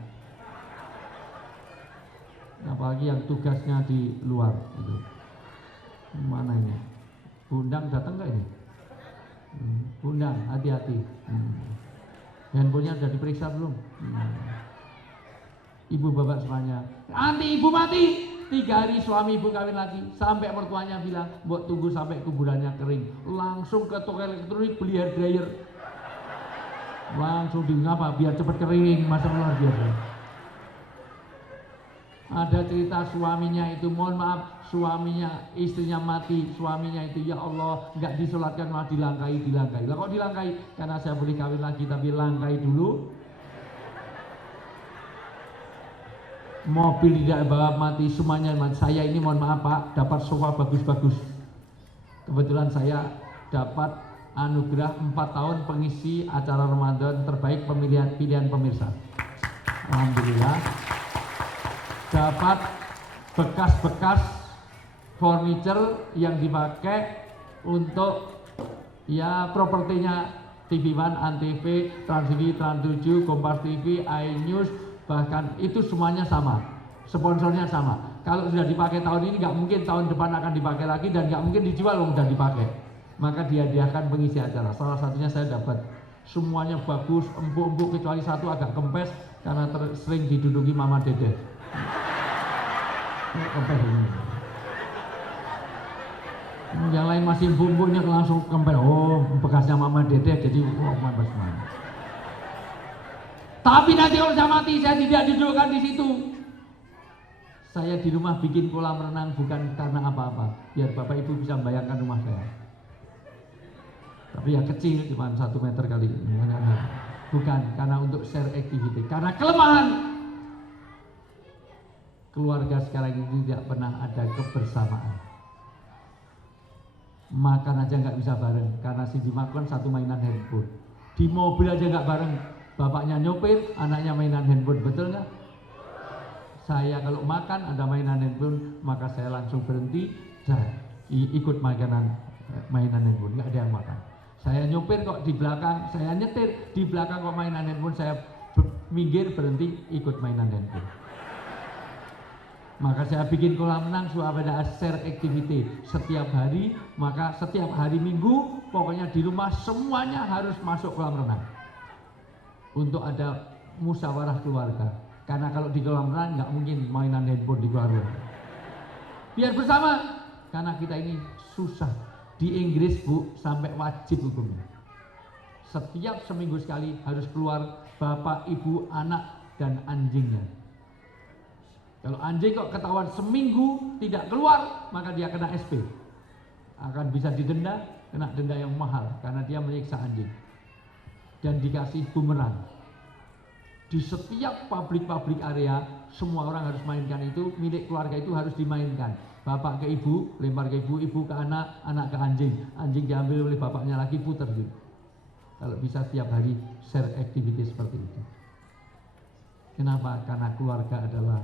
Apalagi yang tugasnya di luar itu. Mana ini? Bundang datang nggak ini? Bundang, hati-hati. Handphonenya sudah diperiksa belum? Ibu bapak semuanya, nanti ibu mati 3 hari suami ibu kawin lagi, sampai mertuanya bilang buat tunggu sampai kuburannya kering, langsung ke toko elektronik beli hair dryer, langsung di ngapa biar cepat kering, masa luar biasa. Ada cerita suaminya itu, mohon maaf, suaminya, istrinya mati, suaminya itu ya Allah nggak disolatkan malah dilangkai. Lah kok dilangkai? Karena saya boleh kawin lagi tapi langkai dulu. Mobil tidak bawa mati, semuanya mati. Saya ini mohon maaf pak, dapat sofa bagus-bagus. Kebetulan saya dapat anugerah 4 tahun pengisi acara Ramadan terbaik pilihan pemirsa. Alhamdulillah. Dapat bekas-bekas furniture yang dipakai untuk ya propertinya TV One, Antv, Trans TV, Trans 7, Kompas TV, iNews, bahkan itu semuanya sama, sponsornya sama. Kalau sudah dipakai tahun ini nggak mungkin tahun depan akan dipakai lagi, dan nggak mungkin dijual kalau sudah dipakai. Maka dihadiahkan pengisi acara. Salah satunya saya dapat, semuanya bagus, empuk-empuk kecuali satu agak kempes karena sering diduduki Mama Dede. Kempes ini. Yang lain masih bumbunya langsung kempel. Oh, bekasnya Mama Dede, jadi mampus mana. Tapi nanti kalau saya mati, saya tidak didudukkan di situ. Saya di rumah bikin kolam renang bukan karena apa-apa, biar bapak ibu bisa membayangkan rumah saya. Tapi ya kecil, cuma 1 meter kali. Bukan karena untuk share activity, karena kelemahan keluarga sekarang ini tidak pernah ada kebersamaan. Makan aja nggak bisa bareng karena si dimakan satu mainan handphone. Di mobil aja nggak bareng, bapaknya nyopir, anaknya mainan handphone, betul nggak? Saya kalau makan ada mainan handphone, maka saya langsung berhenti, saya ikut mainan handphone, nggak ada yang makan. Saya nyopir kok di belakang, saya nyetir di belakang kok mainan handphone, saya minggir berhenti ikut mainan handphone. Maka saya bikin kolam renang supaya share activity setiap hari, maka setiap hari Minggu pokoknya di rumah semuanya harus masuk kolam renang. Untuk ada musyawarah keluarga. Karena kalau di kolam renang nggak mungkin mainan handphone di keluarga. Biar bersama, karena kita ini susah. Di Inggris Bu, sampai wajib hukumnya. Setiap seminggu sekali harus keluar bapak, ibu, anak, dan anjingnya. Kalau anjing kok ketahuan seminggu tidak keluar, maka dia kena SP. Akan bisa didenda, kena denda yang mahal karena dia menyiksa anjing. Dan dikasih bumerang. Di setiap pabrik area, semua orang harus mainkan itu, milik keluarga itu harus dimainkan. Bapak ke ibu, lempar ke ibu, ibu ke anak, anak ke anjing. Anjing diambil oleh bapaknya lagi, puter gitu. Kalau bisa setiap hari share activity seperti itu. Kenapa? Karena keluarga adalah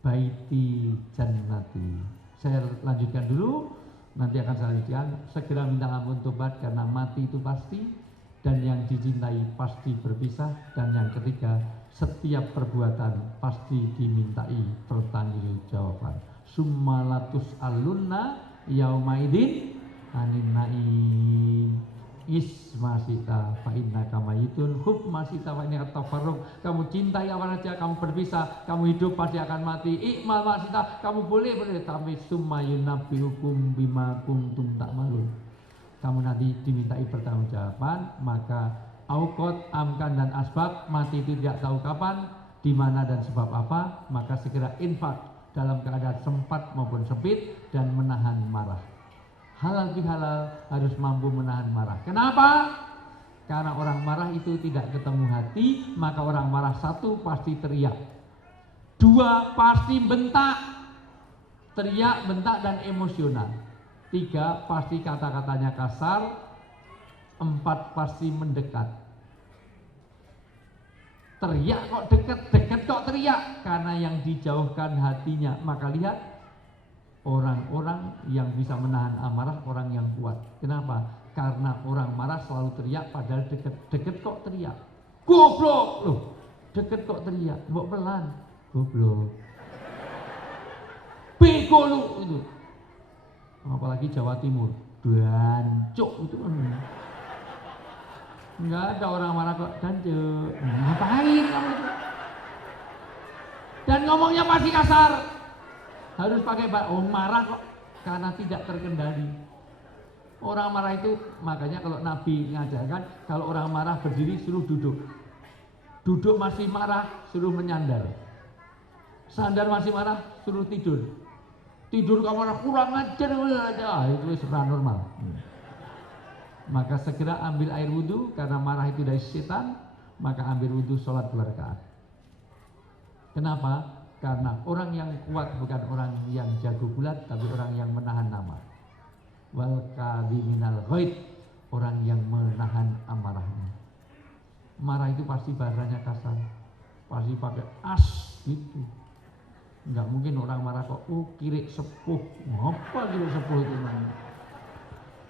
baiti jannati. Saya lanjutkan dulu, nanti akan saya lanjutkan. Segera minta ampun tobat karena mati itu pasti, dan yang dicintai pasti berpisah, dan yang ketiga, setiap perbuatan pasti dimintai pertanggungjawaban. Summalatus alunna yaumaidin anin naim. Ismasita fa innaka mayitun, hub masita fa innaka tafarruq. Kamu cintai apa saja, kamu berpisah, kamu hidup pasti akan mati. Ikmal masita, kamu boleh tapi summa yunabbiukum bima kuntum ta'malun. Kamu nanti dimintai pertanggungjawaban, maka aukot, amkan dan asbab, mati itu tidak tahu kapan, di mana dan sebab apa, maka segera infak dalam keadaan sempat maupun sempit dan menahan marah. Halal bihalal harus mampu menahan marah. Kenapa? Karena orang marah itu tidak ketemu hati, maka orang marah satu pasti teriak, dua pasti bentak, teriak, bentak dan emosional, tiga pasti kata-katanya kasar, empat pasti mendekat. Teriak kok dekat, dekat kok teriak, karena yang dijauhkan hatinya. Maka lihat, orang-orang yang bisa menahan amarah orang yang kuat. Kenapa? Karena orang marah selalu teriak, padahal deket kok teriak. Goblok loh, deket kok teriak, mbok pelan, goblok. Bego lu itu. Apalagi Jawa Timur, dancuk itu kan. Enggak ada orang marah kok dancuk. Ngapain kamu itu? Dan ngomongnya pasti kasar. Harus pakai marah kok karena tidak terkendali. Orang marah itu, makanya kalau Nabi ngajarkan, kalau orang marah berdiri suruh duduk. Duduk masih marah suruh menyandar. Sandar masih marah suruh tidur. Tidur kamu marah kurang ajar, itu sebenarnya normal. Maka segera ambil air wudhu, karena marah itu dari setan, maka ambil wudhu, sholat 2 rakaat. Kenapa? Karena orang yang kuat bukan orang yang jago gulat, tapi orang yang menahan amarah. Wal kadhiminal ghaid, orang yang menahan amarahnya. Marah itu pasti bahasanya kasar, pasti pakai as gitu. Enggak mungkin orang marah kok, kirik sepuh, apa kirik sepuh itu namanya.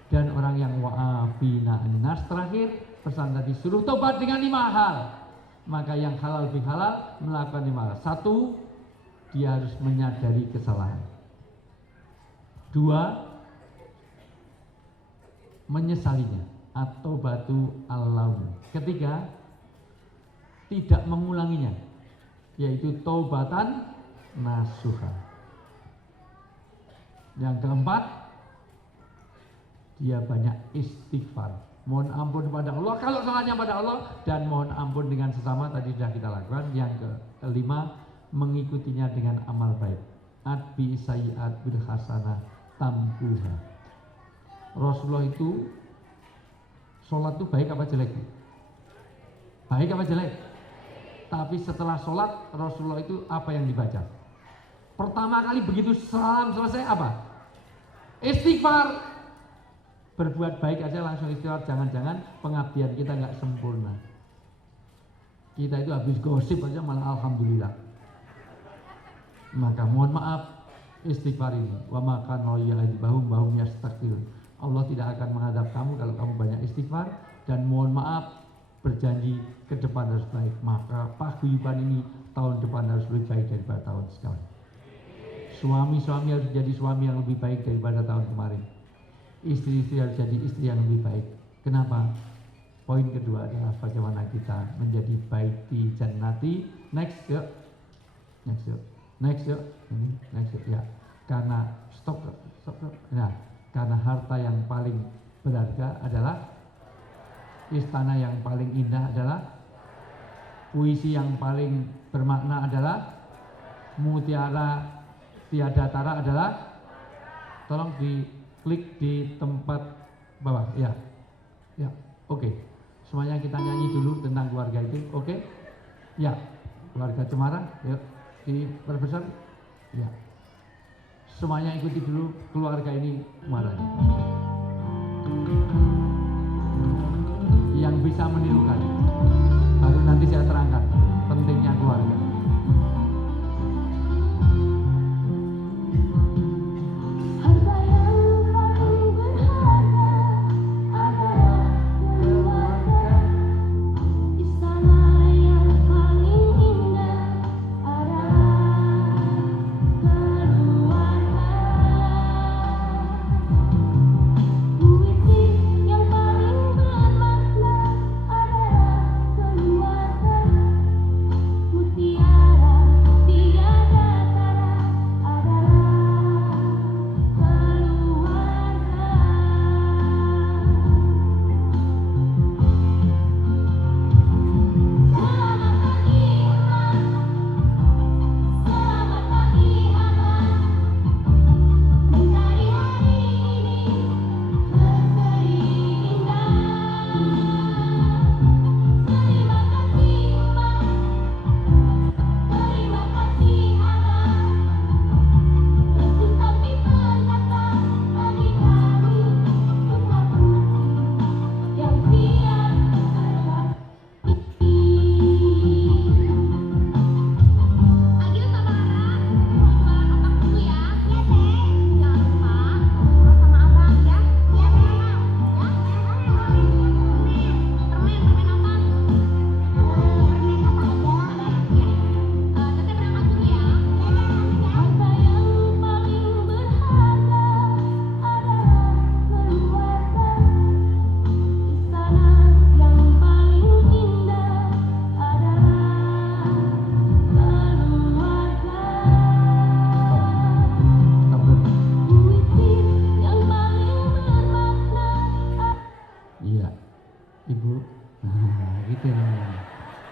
Dan orang yang wa'afina anas, terakhir pesan tadi suruh tobat dengan 5 hal. Maka yang halal bihalal melakukan 5 hal. 1, dia harus menyadari kesalahan. 2, menyesalinya atau batu al-laum. 3, tidak mengulanginya, yaitu taubatan nasuha. Yang keempat, dia banyak istighfar, mohon ampun pada Allah kalau salahnya pada Allah, dan mohon ampun dengan sesama, tadi sudah kita lakukan. Yang kelima, mengikutinya dengan amal baik. Adbi sayyi'at bil hasanah tampuha. Rasulullah itu sholat itu baik apa jelek? Baik apa jelek? Tapi setelah sholat Rasulullah itu apa yang dibaca? Pertama kali begitu salam selesai apa? Istighfar. Berbuat baik aja langsung istighfar, jangan-jangan pengabdian kita nggak sempurna. Kita itu habis gosip aja malah alhamdulillah. Maka mohon maaf, istighfar ini. Wa makan bahum yastaghfir. Allah tidak akan menghadap kamu kalau kamu banyak istighfar dan mohon maaf, berjanji ke depan harus baik. Maka paguyuban ini tahun depan harus lebih baik daripada tahun sekarang. Suami-suami harus jadi suami yang lebih baik daripada tahun kemarin. Istri-istri harus jadi istri yang lebih baik. Kenapa? Poin kedua adalah bagaimana kita menjadi baiti jannati. Next yuk. Ini next yuk. Ya. Karena stop. Nah, karena harta yang paling berharga adalah, istana yang paling indah adalah, puisi yang paling bermakna adalah, mutiara tiada tara adalah. Tolong diklik di tempat bawah. Ya. Oke. Semuanya kita nyanyi dulu tentang keluarga itu. Oke. Ya. Keluarga Cemara. Yuk diperbesar. Ya. Semuanya ikuti dulu keluarga ini muaranya. Yang bisa menirukan. Baru nanti saya terangkan pentingnya keluarga.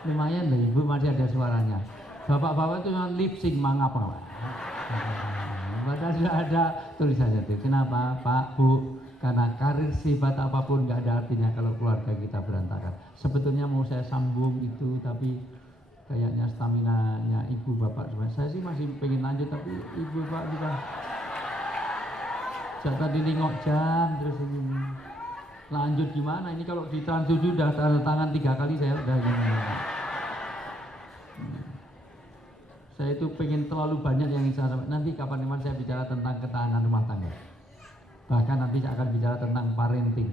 Lumayan loh Ibu, masih ada suaranya. Bapak-bapak itu lip sync mangapa Pak? Padahal sudah ada tulisannya itu. Kenapa Pak, Bu? Karena karir sifat apapun nggak ada artinya kalau keluarga kita berantakan. Sebetulnya mau saya sambung itu, tapi kayaknya stamina-nya Ibu Bapak. Saya sih masih pengen lanjut, tapi Ibu Bapak juga sejak tadi nengok jam terus ini. Lanjut gimana? Ini kalau di Trans 7 udah tanda tangan 3 kali saya udah gimana. Saya itu pengen terlalu banyak yang saya sampaikan. Nanti kapan-kapan saya bicara tentang ketahanan rumah tangga. Bahkan nanti saya akan bicara tentang parenting.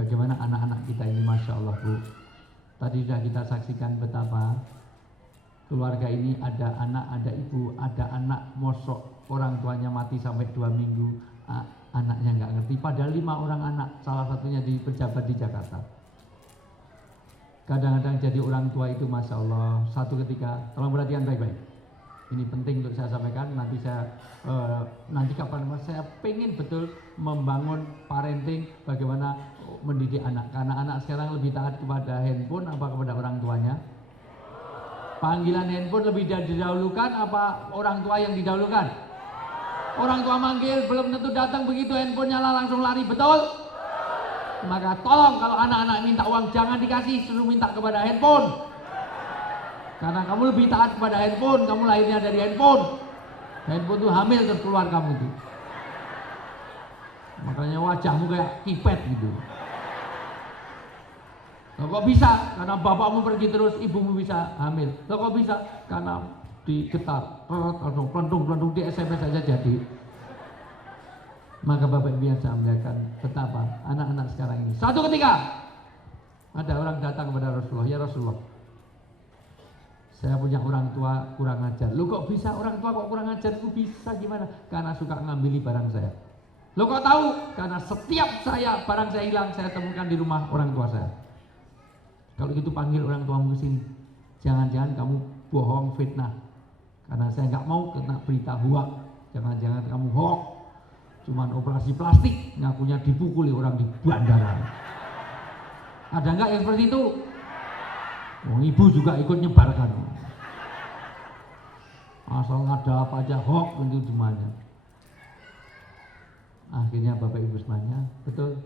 Bagaimana anak-anak kita ini, Masya Allah Bu. Tadi sudah kita saksikan betapa keluarga ini ada anak, ada ibu, ada anak mosok orang tuanya mati sampai 2 minggu, anaknya nggak ngerti. Padahal 5 orang anak, salah satunya di pejabat di Jakarta. Kadang-kadang jadi orang tua itu Masya Allah, satu ketika, tolong perhatikan baik-baik. Ini penting untuk saya sampaikan, nanti saya nanti kapan saya pengen betul membangun parenting, bagaimana mendidik anak. Karena anak sekarang lebih taat kepada handphone apa kepada orang tuanya? Panggilan handphone lebih didahulukan apa orang tua yang didahulukan? Orang tua manggil belum tentu datang, begitu handphone nyala langsung lari, betul? Maka tolong kalau anak-anak minta uang jangan dikasih, suruh minta kepada handphone. Karena kamu lebih taat kepada handphone, kamu lahirnya dari handphone. Handphone itu hamil terus keluar kamu itu. Makanya wajahmu kayak kipet gitu. Loh kok bisa? Karena bapakmu pergi terus, ibumu bisa hamil. Loh kok bisa? Karena digetar, langsung pelentung di SMS aja jadi. Maka Bapak Ibu yang saya muliakan, betapa anak-anak sekarang ini. Satu ketika ada orang datang kepada Rasulullah, ya Rasulullah, saya punya orang tua kurang ajar. Lu kok bisa orang tua kok kurang ajar? Itu bisa gimana? Karena suka ngambil barang saya. Lo kok tahu? Karena setiap barang saya hilang, saya temukan di rumah orang tua saya. Kalau gitu panggil orang tuamu ke sini. Jangan-jangan kamu bohong, fitnah. Karena saya nggak mau kena berita hoax. Jangan-jangan kamu hoax. Cuman operasi plastik, ngakunya dipukuli orang di bandara. Ada nggak yang seperti itu? Oh, ibu juga ikut nyebarkan. Asal ada apa aja hoax itu semuanya. Akhirnya Bapak Ibu semuanya, betul.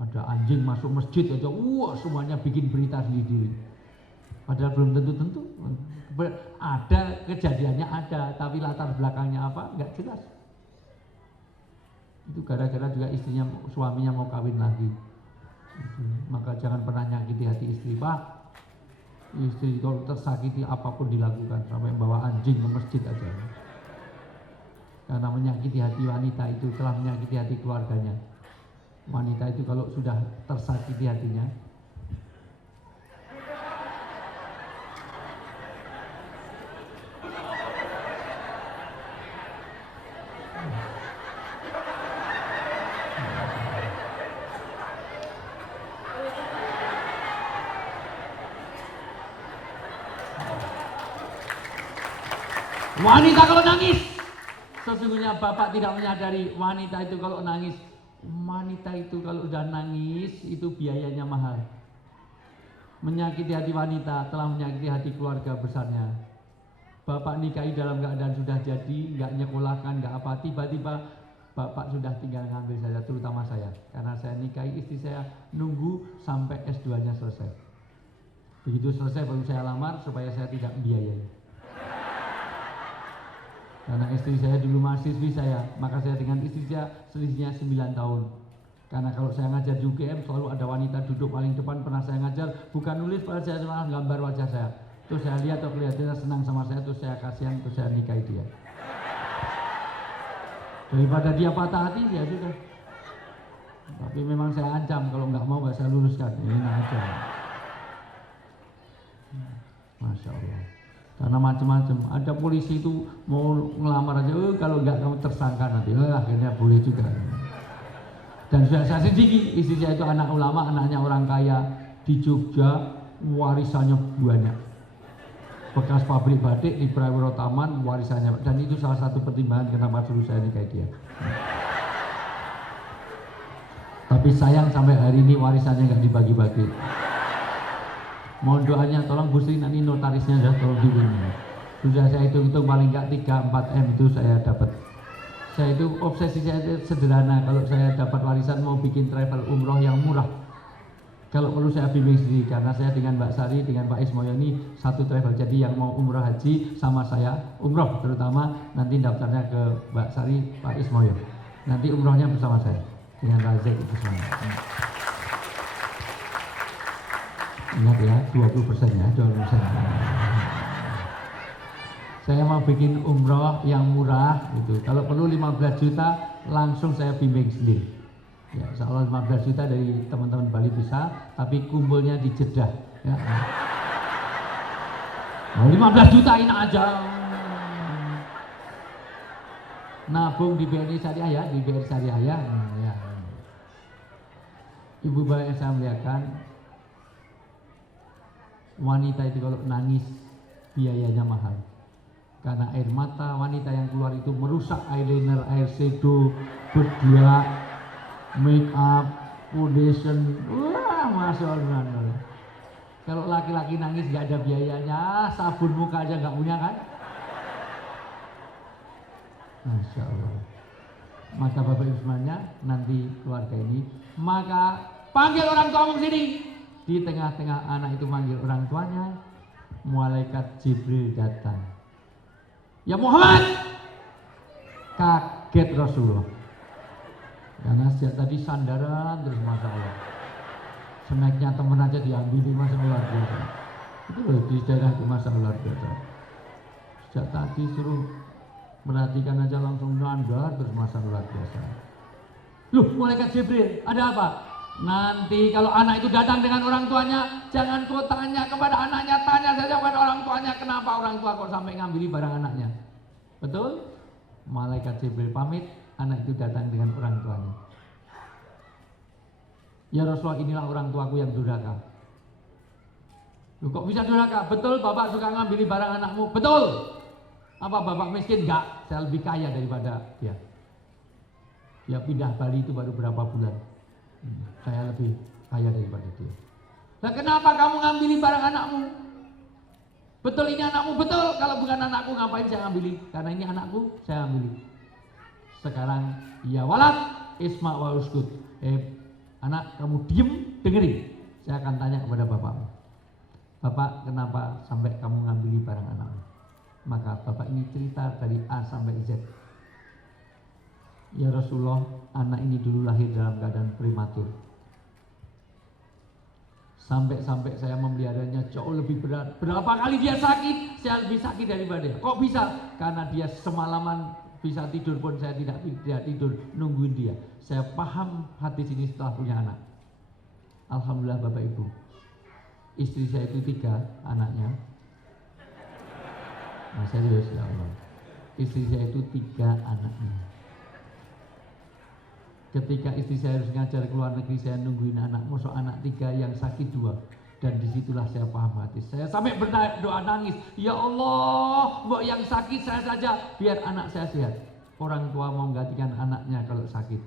Ada anjing masuk masjid aja, wah semuanya bikin berita sendiri. Padahal belum tentu. Ada kejadiannya ada, tapi latar belakangnya apa nggak jelas. Itu gara-gara juga istrinya, suaminya mau kawin lagi. Maka jangan pernah nyakiti hati istri, Pak. Istri kalau tersakiti apapun dilakukan, sampai bawa anjing ke masjid aja. Karena menyakiti hati wanita itu telah menyakiti hati keluarganya. Wanita itu kalau sudah tersakiti hatinya, wanita kalau nangis, sesungguhnya Bapak tidak menyadari wanita itu kalau nangis. Wanita itu kalau udah nangis itu biayanya mahal. Menyakiti hati wanita telah menyakiti hati keluarga besarnya. Bapak nikahi dalam keadaan sudah jadi, nggak nyekolahkan, nggak apa, tiba-tiba Bapak sudah tinggal ngambil saja, terutama saya. Karena saya nikahi istri saya nunggu sampai S2-nya selesai. Begitu selesai baru saya lamar supaya saya tidak membiayai. Karena istri saya dulu mahasiswi saya, maka saya dengan istri saya selisihnya 9 tahun. Karena kalau saya ngajar di UGM selalu ada wanita duduk paling depan, pernah saya ngajar bukan nulis pada saya, malah gambar wajah saya. Terus saya lihat atau kelihatannya senang sama saya, terus saya kasihan, terus saya nikahi dia. Daripada dia patah hati, ya sudah. Tapi memang saya ancam kalau nggak mau saya luruskan. Ini aja. Masya Allah. Karena macam-macam, ada polisi itu mau ngelamar aja, kalau nggak kamu tersangka nanti, akhirnya boleh juga. Dan sudah saya sedikit, istri saya itu anak ulama, anaknya orang kaya di Jogja, warisannya banyak. Bekas pabrik batik di Prawiro Taman, warisannya, dan itu salah satu pertimbangan kenapa suruh saya nikahi dia. Tapi sayang sampai hari ini warisannya nggak dibagi-bagi. Mohon doanya, tolong Bu Sri nanti notarisnya ya, tolong dibimbing. Sudah saya hitung-hitung paling nggak 3-4 M itu saya dapat. Saya itu obsesi saya itu sederhana, kalau saya dapat warisan mau bikin travel umroh yang murah. Kalau perlu saya bimbing sendiri, karena saya dengan Mbak Sari, dengan Pak Ismoyo ini satu travel. Jadi yang mau umroh haji sama saya, umroh terutama nanti daftarnya ke Mbak Sari, Pak Ismoyo. Nanti umrohnya bersama saya, dengan Razek itu semua. Ingat ya, 20% ya, 20%. Saya mau bikin umroh yang murah gitu. Kalau perlu 15 juta langsung saya bimbing sendiri. Ya, insya Allah 15 juta dari teman-teman Bali bisa, tapi kumpulnya di Jeddah. Ya. Nah, 15 juta ini aja. Nabung di BRI Syariah ya, di BRI Syariah ya. Ya. Ibu bapak yang saya muliakan, wanita itu kalau nangis biayanya mahal. Karena air mata wanita yang keluar itu merusak eyeliner, eyeshadow, bedak, make up, foundation. Wah, Masya Allah. Kalau laki-laki nangis gak ada biayanya, sabun muka aja gak punya kan? Masya Allah. Maka Bapak Ibu semuanya, nanti keluarga ini, maka panggil orang tuamu sini. Di tengah-tengah anak itu manggil orang tuanya, malaikat Jibril datang. Ya Muhammad, kaget Rasulullah. Karena sejak tadi sandaran terus, Masya Allah. Snacknya temen aja diambil, Masya Allah biasa. Itu loh di daerah itu, Masya Allah biasa. Sejak tadi suruh Perhatikan aja langsung nandar terus masa luar biasa. Loh, malaikat Jibril, ada apa? Nanti kalau anak itu datang dengan orang tuanya, jangan kau tanya kepada anaknya, tanya saja kepada orang tuanya, kenapa orang tua kok sampai ngambil barang anaknya. Betul? Malaikat Jibril pamit, anak itu datang dengan orang tuanya. Ya Rasulullah, inilah orang tuaku yang durhaka. Loh, kok bisa durhaka? Betul, bapak suka ngambil barang anakmu. Betul. Apa bapak miskin? Enggak, saya lebih kaya daripada dia. Dia pindah Bali itu baru berapa bulan. Saya lebih kaya daripada dia. Nah, kenapa kamu ngambil barang anakmu? Betul, ini anakmu. Betul, kalau bukan anakku ngapain saya ngambil? Karena ini anakku, saya ambil. Sekarang ya walad isma wa uskut. Anak, kamu diem, dengerin. Saya akan tanya kepada bapakmu. Bapak, kenapa sampai kamu ngambil barang anakmu? Maka bapak ini cerita dari A sampai Z. Ya Rasulullah, anak ini dulu lahir dalam keadaan prematur. Sampai-sampai saya memeliharanya jauh lebih berat. Berapa kali dia sakit, saya lebih sakit daripada dia. Kok bisa? Karena dia semalaman bisa tidur pun saya tidak tidur nungguin dia. Saya paham hati sini setelah punya anak. Alhamdulillah Bapak Ibu, istri saya itu 3 anaknya. Nah serius ya Allah, istri saya itu 3 anaknya. Ketika istri saya harus ngajar ke luar negeri, saya nungguin anak, masuk anak 3 yang sakit 2. Dan disitulah saya paham hati. Saya sampai berdoa nangis, ya Allah, mbok yang sakit saya saja, biar anak saya sehat. Orang tua mau menggantikan anaknya kalau sakit.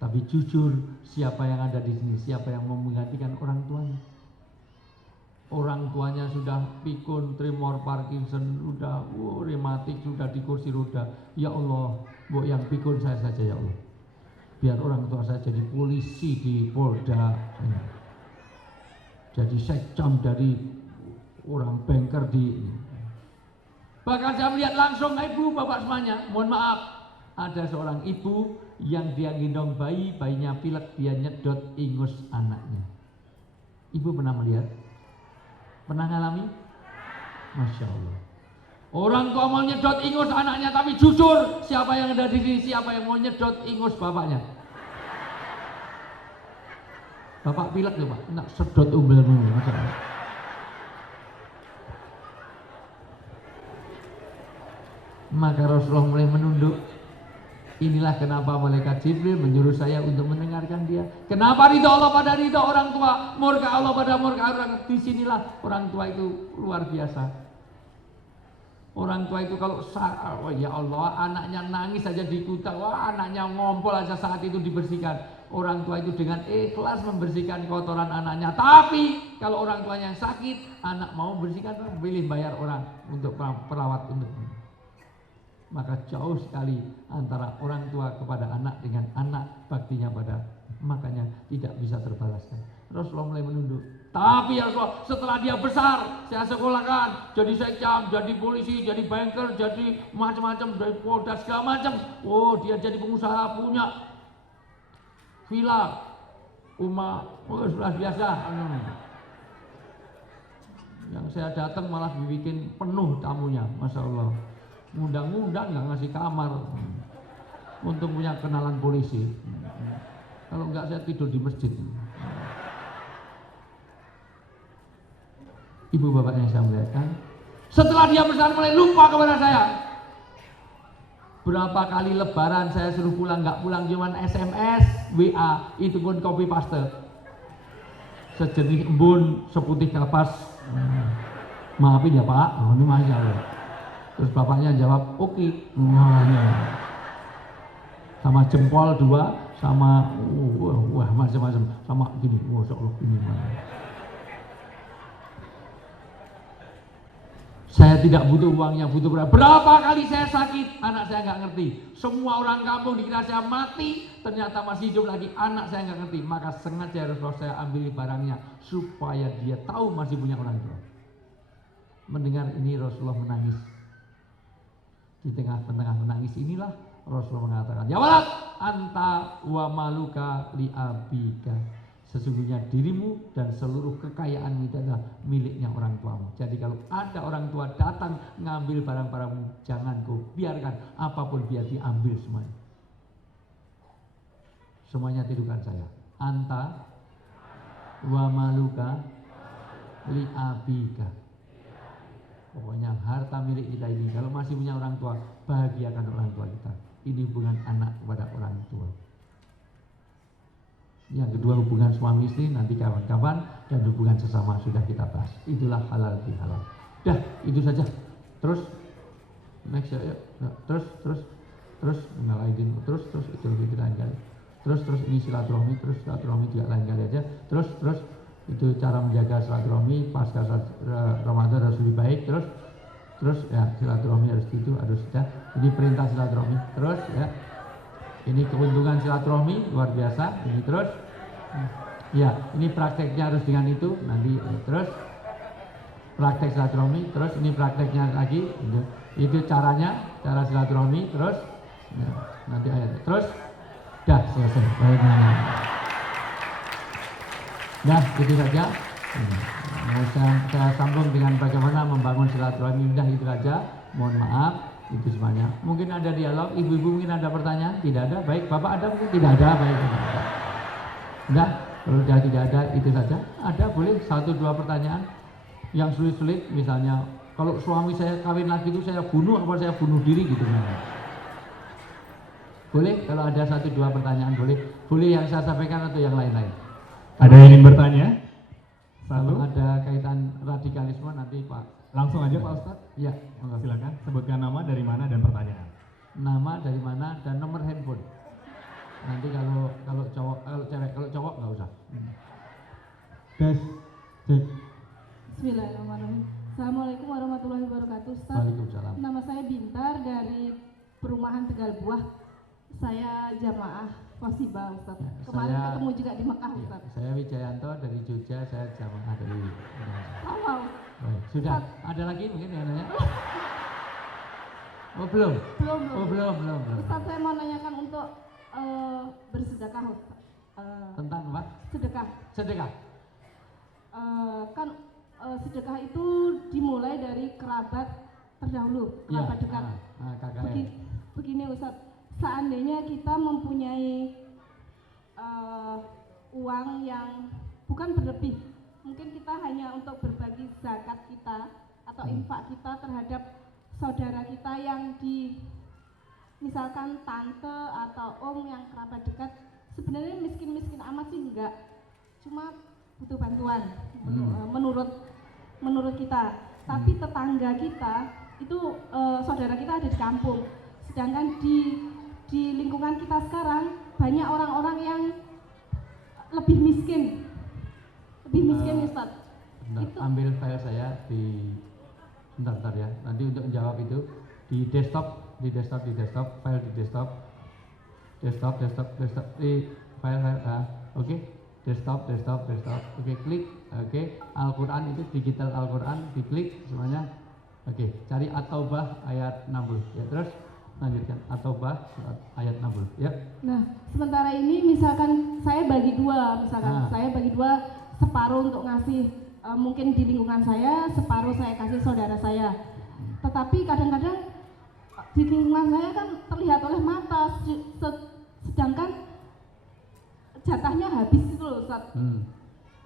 Tapi jujur, siapa yang ada di sini, siapa yang mau menggantikan orang tuanya? Orang tuanya sudah pikun, tremor, Parkinson, sudah rematik, sudah di kursi roda. Ya Allah, mbok yang pikun saya saja ya Allah. Biar orang tua saya jadi polisi di Polda, jadi sekcam dari orang banker di. Bahkan saya melihat langsung, ibu bapak semuanya, mohon maaf, ada seorang ibu yang dia gendong bayi, bayinya pilek, dia nyedot ingus anaknya. Ibu pernah melihat? Pernah ngalami? Masya Allah. Orang tua mau nyedot ingus anaknya, tapi jujur, siapa yang ada di sini, siapa yang mau nyedot ingus bapaknya? Bapak pilek ya Pak, nak sedot umbelmu. Maka Rasulullah mulai menunduk. Inilah kenapa malaikat Jibril menyuruh saya untuk mendengarkan dia. Kenapa ridho Allah pada ridho orang tua, murka Allah pada murka orang. Disinilah orang tua itu luar biasa. Orang tua itu kalau oh ya Allah, anaknya nangis saja dikutak, wah anaknya ngompol aja saat itu dibersihkan. Orang tua itu dengan ikhlas membersihkan kotoran anaknya. Tapi kalau orang tuanya yang sakit, anak mau bersihkan, pilih bayar orang untuk perawat untuk. Maka jauh sekali antara orang tua kepada anak dengan anak baktinya pada, makanya tidak bisa terbalaskan. Rasulullah mulai menunduk. Tapi ya Rasulullah, setelah dia besar, saya sekolahkan, jadi sekcam, jadi polisi, jadi banker, jadi macam-macam, dari Polda segala macam. Oh, dia jadi pengusaha, punya villa, rumah, oh sudah biasa. Yang saya datang malah dibikin penuh tamunya, Masya Allah. Ngundang-ngundang nggak ngasih kamar. Untung punya kenalan polisi. Kalau enggak saya tidur di masjid. Ibu bapak yang saya muliakan, setelah dia besar mulai lupa kepada saya. Berapa kali lebaran saya suruh pulang, nggak pulang, cuman SMS, WA, itu pun copy paste. Sejenis embun, seputih kapas. Maafin ya Pak, oh, ini Masya Allah. Terus bapaknya jawab, oke. Sama jempol 2, sama wah macam-macam, sama gini, Masya Allah ini. Saya tidak butuh uang yang butuh berapa. Berapa kali saya sakit, anak saya nggak ngerti. Semua orang kampung dikira saya mati, ternyata masih hidup lagi. Anak saya nggak ngerti. Maka sengaja Rasulullah saya ambil barangnya supaya dia tahu masih punya orang tua. Mendengar ini Rasulullah menangis. Di tengah-tengah menangis inilah Rasulullah mengatakan, ya walad anta wa maluka li abika. Sesungguhnya dirimu dan seluruh kekayaan itu adalah miliknya orang tuamu. Jadi kalau ada orang tua datang ngambil barang-barangmu, jangan kau biarkan apapun, biar diambil semuanya. Semuanya tidukan saya. Anta wa maluka li abika. Pokoknya harta milik kita ini, kalau masih punya orang tua, bahagiakan orang tua kita. Ini hubungan anak kepada orang tua. Yang kedua, hubungan suami istri nanti kawan-kawan, dan hubungan sesama sudah kita bahas. Itulah halal bihalal. Dah, itu saja. Terus next ya, terus ngalahin, terus itu lebih lain kali. Terus ini silaturahmi, terus silaturahmi juga lain kali aja. Terus itu cara menjaga silaturahmi pasca Ramadan harus lebih baik. Terus ya silaturahmi harus sudah. Ini perintah silaturahmi. Terus ya. Ini keuntungan silaturahmi luar biasa. Ini terus, ya ini prakteknya harus dengan itu. Nanti terus praktek silaturahmi. Terus ini prakteknya lagi. Itu caranya, cara silaturahmi. Terus, ya, nanti ayat. Terus, dah selesai. Dah itu saja. Mau saya sambung dengan bagaimana membangun silaturahmi. Dah itu saja. Mohon maaf. Itu semuanya. Mungkin ada dialog, ibu-ibu mungkin ada pertanyaan, tidak ada, baik. Bapak ada, mungkin tidak ada, baik. Enggak, kalau sudah tidak ada, itu saja. Ada, boleh 1-2 pertanyaan yang sulit-sulit, misalnya kalau suami saya kawin lagi itu saya bunuh apa saya bunuh diri gitu. Boleh, kalau ada 1-2 pertanyaan boleh. Boleh yang saya sampaikan atau yang lain-lain. Ada yang ingin bertanya? Kalau ada kaitan radikalisme nanti Pak. Langsung aja Pak Ustadz. Ya, silakan sebutkan nama, dari mana, dan pertanyaan. Nama dari mana dan nomor handphone. Nanti kalau cowok, kalau cewek, kalau cowok nggak usah. Tes, cek. Bismillahirrahmanirrahim. Assalamualaikum warahmatullahi wabarakatuh. Ustaz, Waalaikumsalam. nama saya Bintar dari Perumahan Tegal Buah. Saya jamaah Fosiba, Ustaz. Ya, Kemarin saya- ketemu juga di Mekah, Ya, Ustaz. saya Wijayanto dari Jogja, saya jamaah dari Wow. Baik, sudah. Ada lagi mungkin yang nanya? Oh belum? Belum. Oh belum. Ustaz, saya mau nanyakan untuk bersedekah, Ustaz. Tentang apa? Sedekah. Sedekah. Kan sedekah itu dimulai dari kerabat terdahulu, Iya. kerabat dekat. KKN. Begini Ustaz, seandainya kita mempunyai uang yang bukan berlebih, mungkin kita hanya untuk berbagi zakat kita atau infak kita terhadap saudara kita yang di misalkan tante atau om yang kerabat dekat, sebenarnya miskin-miskin amat sih enggak, cuma butuh bantuan menurut kita. Tapi tetangga kita itu saudara kita ada di kampung, sedangkan di lingkungan kita sekarang banyak orang-orang yang lebih miskin Ustaz. Bentar, ambil file saya di bentar ya. Nanti untuk menjawab itu di desktop, file di desktop, di file. Oke. Desktop. Oke, klik. Oke, Al-Qur'an itu digital Al-Qur'an, diklik semuanya. Oke, cari At-Taubah ayat 60. Ya, terus lanjutkan At-Taubah ayat 60. Ya. Nah, sementara ini misalkan saya bagi dua, saya bagi dua, separuh untuk ngasih mungkin di lingkungan saya, separuh saya kasih saudara saya. Tetapi kadang-kadang di lingkungan saya kan terlihat oleh mata, sedangkan jatahnya habis itu loh Ustaz.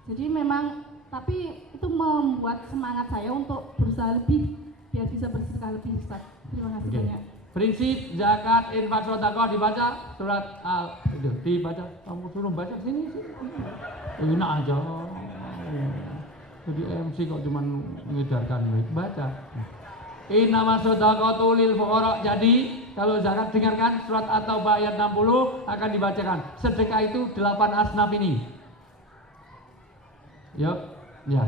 Jadi memang, tapi itu membuat semangat saya untuk berusaha lebih biar bisa bersedekah lebih Ustaz. Terima kasih banyak. Prinsip zakat, infak, sedekah dibaca surat itu dibaca. Kamu suruh baca sini. Enak aja. Jadi MC kok cuma mengedarkan baca. Innama shadaqatu lil fuqara. Jadi kalau zakat dengarkan surat At-Taubah ayat 60 akan dibacakan. Sedekah itu 8 asnaf ini. Yuk, ya.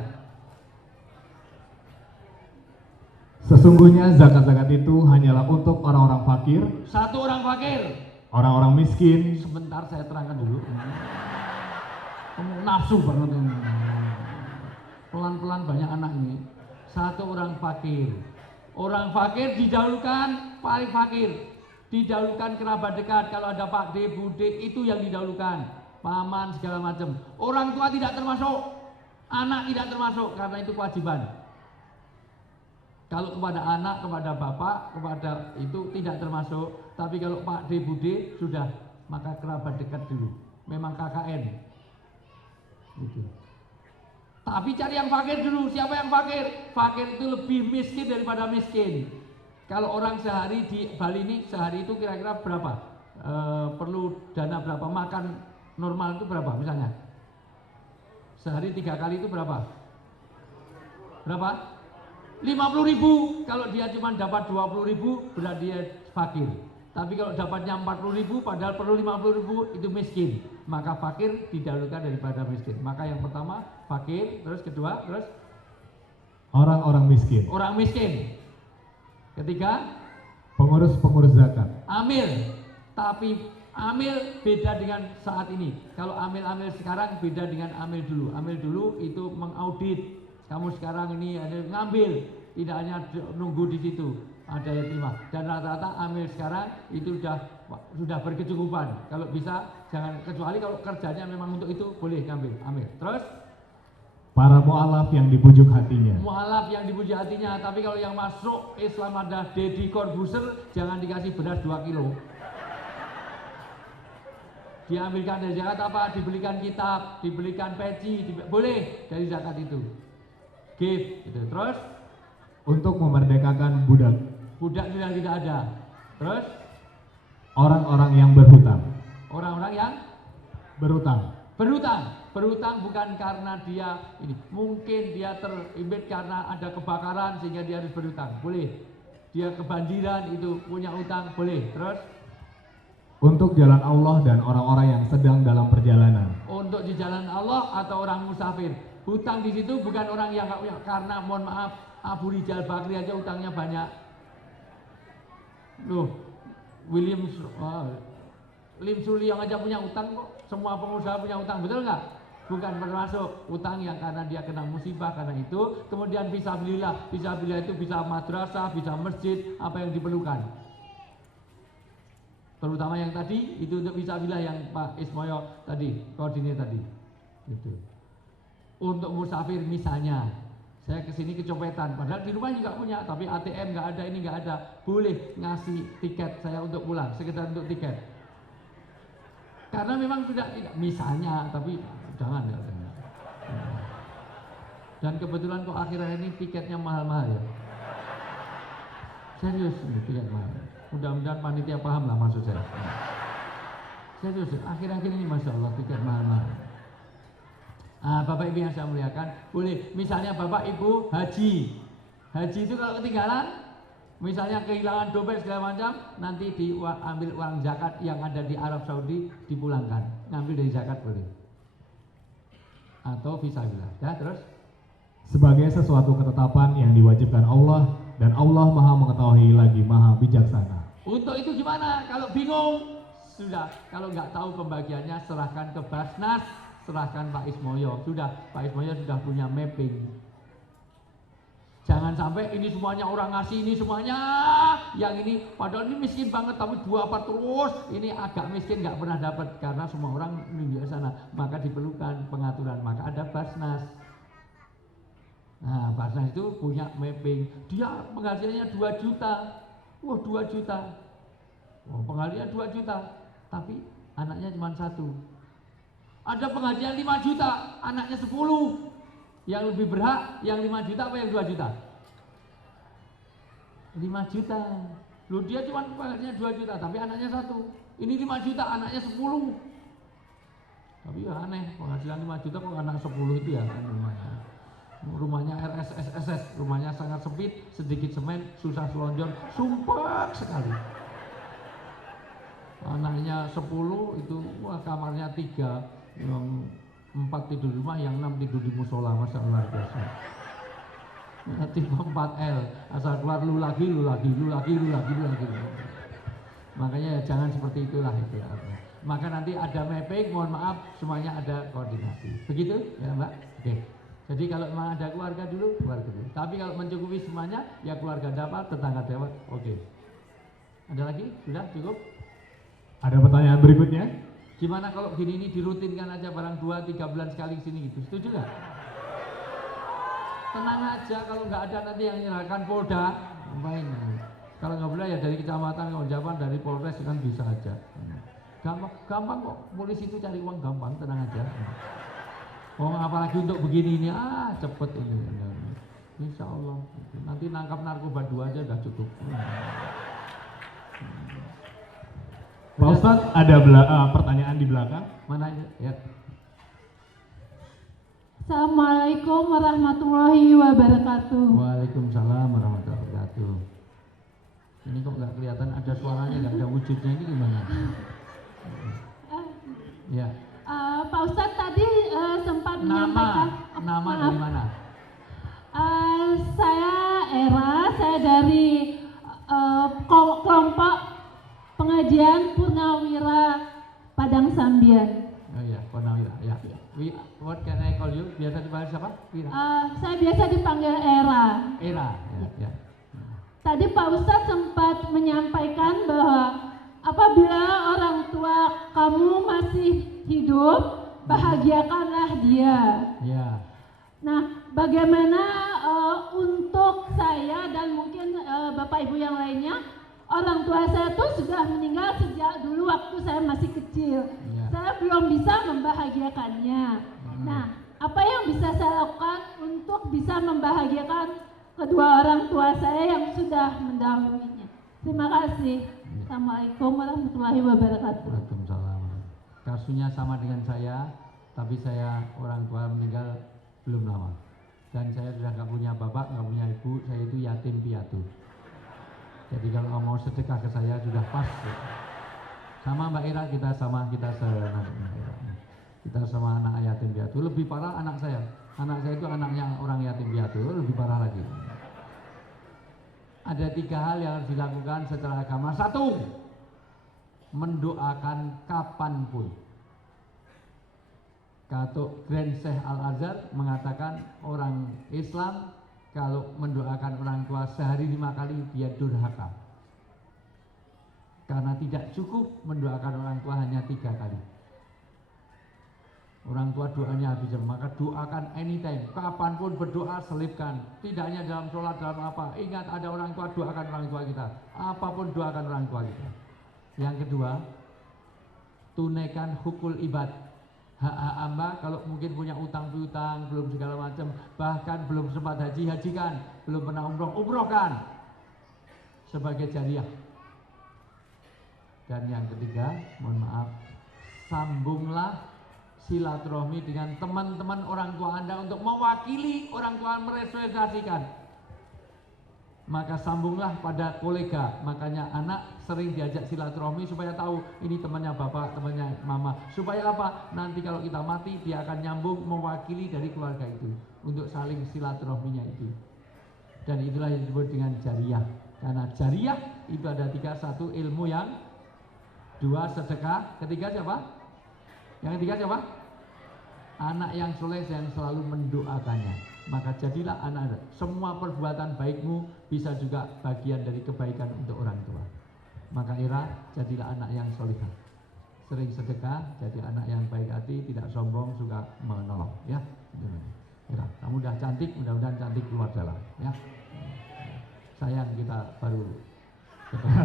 Sesungguhnya zakat-zakat itu hanyalah untuk orang-orang fakir, Satu orang fakir. orang-orang miskin, Sebentar saya terangkan dulu. Kamu nafsu banget ini. Pelan-pelan banyak anak ini. Satu orang fakir. Orang fakir didahulukan paling fakir. Didahulukan kerabat dekat. Kalau ada Pak D, Bu D, itu yang didahulukan. paman segala macam. Orang tua tidak termasuk, anak tidak termasuk karena itu kewajiban. Kalau kepada anak, kepada bapak, kepada itu tidak termasuk. Tapi kalau Pak D, Bude sudah, maka kerabat dekat dulu. Memang KKN. Gitu. Tapi cari yang fakir dulu. Siapa yang fakir? Fakir itu lebih miskin daripada miskin. Kalau orang sehari di Bali ini sehari itu kira-kira berapa? Perlu dana berapa? Makan normal itu berapa misalnya? Sehari 3 kali itu berapa? Berapa? 50.000. Kalau dia cuma dapat 20.000 berarti dia fakir. Tapi kalau dapatnya 40.000 padahal perlu 50.000 itu miskin. Maka fakir didahulukan daripada miskin. Maka yang pertama fakir, terus kedua, terus orang-orang miskin. orang miskin. Ketiga Pengurus-pengurus zakat. amil. Tapi amil beda dengan saat ini. Kalau amil-amil sekarang beda dengan amil dulu. Amil dulu itu mengaudit. Kamu sekarang ini ada ngambil, tidak hanya nunggu di situ, ada yang terima. Dan rata-rata amil sekarang itu sudah berkecukupan. Kalau bisa jangan, kecuali kalau kerjanya memang untuk itu boleh ngambil, ambil. Terus Para mu'alaf yang dibujuk hatinya. mualaf yang dipuji hatinya. Tapi kalau yang masuk Islam ada Deddy Corbuzier, jangan dikasih beras 2 kilo. Diambilkan dari zakat apa? Dibelikan kitab, dibelikan peci, boleh dari zakat itu. Give, gitu. Terus Untuk memerdekakan budak. budak sudah tidak ada. Terus Orang-orang yang berhutang. orang-orang yang Berhutang. berhutang bukan karena dia ini, mungkin dia terimbit karena ada kebakaran sehingga dia harus berhutang, boleh. Dia kebanjiran itu punya utang, boleh. Terus Untuk jalan Allah dan orang-orang yang sedang dalam perjalanan. untuk di jalan Allah atau orang musafir. Hutang di situ bukan orang yang nggak punya, karena mohon maaf Abu Rijal Bakri aja utangnya banyak. Loh, Lim Suliang aja punya utang kok. Semua pengusaha punya utang, betul nggak? Bukan termasuk utang yang karena dia kena musibah karena itu. Kemudian fisabilillah itu bisa madrasah, bisa masjid, apa yang diperlukan. Terutama yang tadi itu untuk fisabilillah yang Pak Ismoyo tadi koordinir tadi. Gitu. Untuk musafir misalnya, saya kesini kecopetan, padahal di rumah juga punya, tapi ATM nggak ada, ini nggak ada, boleh ngasih tiket saya untuk pulang, sekedar untuk tiket. Karena memang sudah tidak, misalnya, tapi jangan ya. Dan kebetulan kok akhirnya ini tiketnya mahal-mahal ya. Serius ini tiket mahal. Mudah-mudahan panitia paham lah maksud saya. Serius, akhir-akhir ini Masya Allah tiket mahal-mahal. Bapak Ibu yang saya muliakan, boleh misalnya Bapak Ibu haji itu kalau ketinggalan, misalnya kehilangan dompet segala macam, nanti diambil uang zakat yang ada di Arab Saudi dipulangkan, ngambil dari zakat boleh, atau fisabilillah. Ya, terus Sebagai sesuatu ketetapan yang diwajibkan Allah dan Allah Maha mengetahui lagi Maha bijaksana. untuk itu gimana? Kalau bingung, sudah, kalau nggak tahu pembagiannya serahkan ke Basnas, serahkan Pak Ismoyo, sudah, Pak Ismoyo sudah punya mapping. Jangan sampai ini semuanya orang ngasih, ini semuanya yang ini, padahal ini miskin banget tapi dua apa terus, ini agak miskin nggak pernah dapat karena semua orang menunjuk ke sana, maka diperlukan pengaturan, maka ada Basnas. Nah, Basnas itu punya mapping, dia penghasilannya 2 juta, wah 2 juta, oh, penghasilannya 2 juta, tapi anaknya cuma 1. Ada penghasilan 5 juta, anaknya 10. Yang lebih berhak, yang 5 juta apa yang 2 juta? 5 juta. Loh, dia cuma penghasilannya 2 juta, tapi anaknya 1. Ini 5 juta, anaknya 10. Tapi ya aneh, penghasilan 5 juta kok anak 10 itu ya kan rumahnya. Rumahnya RSSSS, rumahnya sangat sempit, sedikit semen, susah selonjor, sumpah sekali. Anaknya 10 itu, wah kamarnya 3. Yang 4 tidur di rumah, yang 6 tidur di musola, masa luar biasa. Tipe 4L, asal keluar lu lagi. Makanya jangan seperti itulah itu. Maka nanti ada mapping, mohon maaf, semuanya ada koordinasi. Begitu ya Mbak? Oke. Jadi kalau memang ada keluarga dulu. Tapi kalau mencukupi semuanya, ya keluarga dapat, tetangga dapat. Oke. Ada lagi? Sudah cukup? Ada pertanyaan berikutnya? Gimana kalau gini ini dirutinkan aja barang 2-3 bulan sekali sini gitu, setuju nggak? Tenang aja, kalau nggak ada nanti yang menyerahkan Polda, main. Kalau nggak boleh ya dari kecamatan, kalau jawaban dari Polres kan bisa aja. Gampang kok, polisi itu cari uang gampang, tenang aja. Oh apalagi untuk begini ini, cepet ini. Insya Allah, nanti nangkap narkoba 2 aja udah cukup. Pak Ustadz, ada pertanyaan di belakang. Mana ya? Assalamualaikum warahmatullahi wabarakatuh. Waalaikumsalam warahmatullahi wabarakatuh. Ini kok nggak kelihatan, ada suaranya nggak ada wujudnya, ini gimana? Ya. Pak Ustadz tadi sempat menyampaikan Nama dari mana? Saya Era, saya dari kelompok pengajian Purnawira Padang Sambian. Oh iya, Purnawira. Ya. What can I call you? Biasa dipanggil siapa? Wira. Saya biasa dipanggil Era. Era. Ya. Tadi Pak Ustadz sempat menyampaikan bahwa apabila orang tua kamu masih hidup, bahagiakanlah dia. Ya. Nah, bagaimana untuk saya dan mungkin Bapak Ibu yang lainnya, orang tua saya tuh sudah meninggal sejak dulu waktu saya masih kecil. Ya. Saya belum bisa membahagiakannya. Nah, apa yang bisa saya lakukan untuk bisa membahagiakan kedua orang tua saya yang sudah mendahulunya? Terima kasih. Assalamualaikum warahmatullahi wabarakatuh. Waalaikumsalam. Kasusnya sama dengan saya, tapi saya orang tua meninggal belum lama. Dan saya sudah nggak punya bapak, nggak punya ibu, saya itu yatim piatu. Jadi kalau mau sedekah ke saya sudah pas. Sama Mbak Ira, kita sama anak yatim piatu. Lebih parah anak saya. Anak saya itu anaknya orang yatim piatu, lebih parah lagi. Ada 3 hal yang harus dilakukan secara agama. 1, mendoakan kapanpun. Katuk Grand Syekh Al-Azhar mengatakan orang Islam kalau mendoakan orang tua sehari 5 kali dia durhaka. Karena tidak cukup mendoakan orang tua hanya 3 kali. Orang tua doanya habis, maka doakan anytime, kapanpun berdoa selipkan. Tidak hanya dalam sholat, dalam apa. Ingat ada orang tua, doakan orang tua kita. Apapun doakan orang tua kita. Yang kedua, tunaikan hukul ibad. Hak-hak hamba, kalau mungkin punya utang piutang, belum segala macam, bahkan belum sempat haji, hajikan. Belum pernah umroh, umrohkan. Sebagai jariah. Dan yang ketiga, mohon maaf, sambunglah silaturahmi dengan teman-teman orang tua Anda untuk mewakili orang tua merepresentasikan. Maka sambunglah pada kolega. Makanya anak sering diajak silaturahmi supaya tahu ini temannya bapak, temannya mama. Supaya apa? Nanti kalau kita mati dia akan nyambung mewakili dari keluarga itu untuk saling silaturahminya itu. Dan itulah yang disebut dengan jariah. Karena jariah itu ada 3, 1 ilmu yang, 2 sedekah, ketiga siapa? Yang ketiga siapa? Anak yang soleh yang selalu mendoakannya. Maka jadilah anak. Semua perbuatan baikmu bisa juga bagian dari kebaikan untuk orang tua. Maka Ira, jadilah anak yang solihah. Sering sedekah, jadi anak yang baik hati, tidak sombong, suka menolong. Ya, Ira, kamu udah cantik, mudah-mudahan cantik keluar jalan. Ya, sayang kita baru ketemu.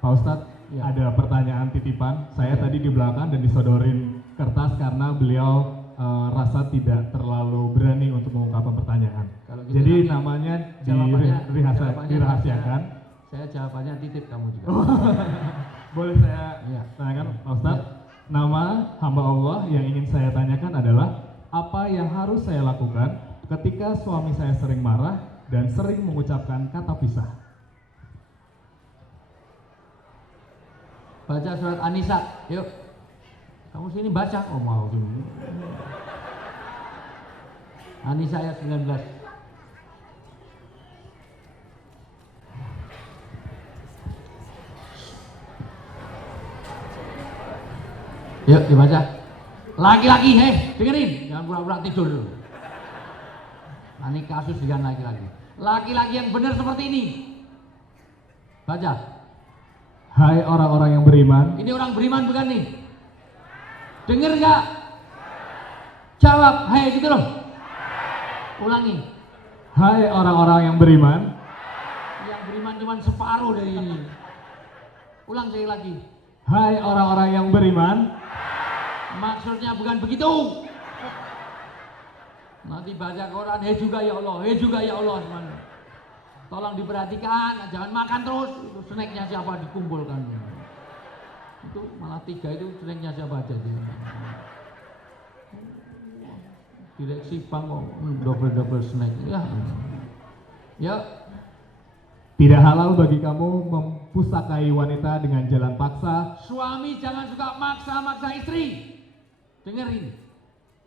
Pak Ustadz, Ya. ada pertanyaan titipan. Saya Ya. tadi di belakang dan disodorin kertas karena beliau rasa tidak terlalu berani untuk mengungkapkan pertanyaan. Kalau gitu Jadi nanti namanya jawabannya dirahasiakan. Saya jawabannya titip kamu juga. Boleh saya Ya. tanyakan, Pak Ustadz? Nama hamba Allah yang ingin saya tanyakan adalah apa yang harus saya lakukan ketika suami saya sering marah dan sering mengucapkan kata pisah? Baca surat An-Nisa, yuk. Kamu sini baca, oh mau sini. An-Nisa ayat 19. Yuk dibaca. Laki-laki, dengerin, jangan pura-pura tidur. Nah, ini kasus dengan laki-laki. Laki-laki yang benar seperti ini. Baca. Hai orang-orang yang beriman. Ini orang beriman bukan nih? Dengar nggak? Jawab, hai gitu loh. Ulangi. Hai orang-orang yang beriman. Yang beriman cuma separuh dari ini. Ulang sekali lagi. Hai orang-orang yang beriman. Maksudnya bukan begitu. Nanti baca Quran, hei juga ya Allah, hei juga ya Allah. Tolong diperhatikan, jangan makan terus. Itu snacknya siapa dikumpulkan. Itu malah 3 itu snacknya siapa aja. Direksi bank kok double snack. Ya. Tidak halal bagi kamu mempusakai wanita dengan jalan paksa. Suami jangan suka maksa-maksa istri. Dengar ini.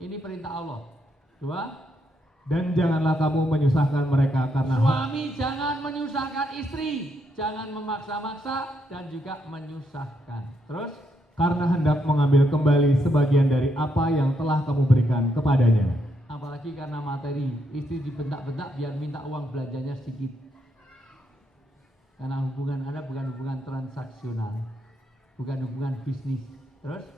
Ini perintah Allah. 2. Dan janganlah kamu menyusahkan mereka karena Suami jangan menyusahkan istri. Jangan memaksa-maksa dan juga menyusahkan. Terus? karena hendak mengambil kembali sebagian dari apa yang telah kamu berikan kepadanya. Apalagi karena materi. Istri dibentak-bentak biar minta uang belanjanya sedikit. Karena hubungan Anda bukan hubungan transaksional, bukan hubungan bisnis. Terus?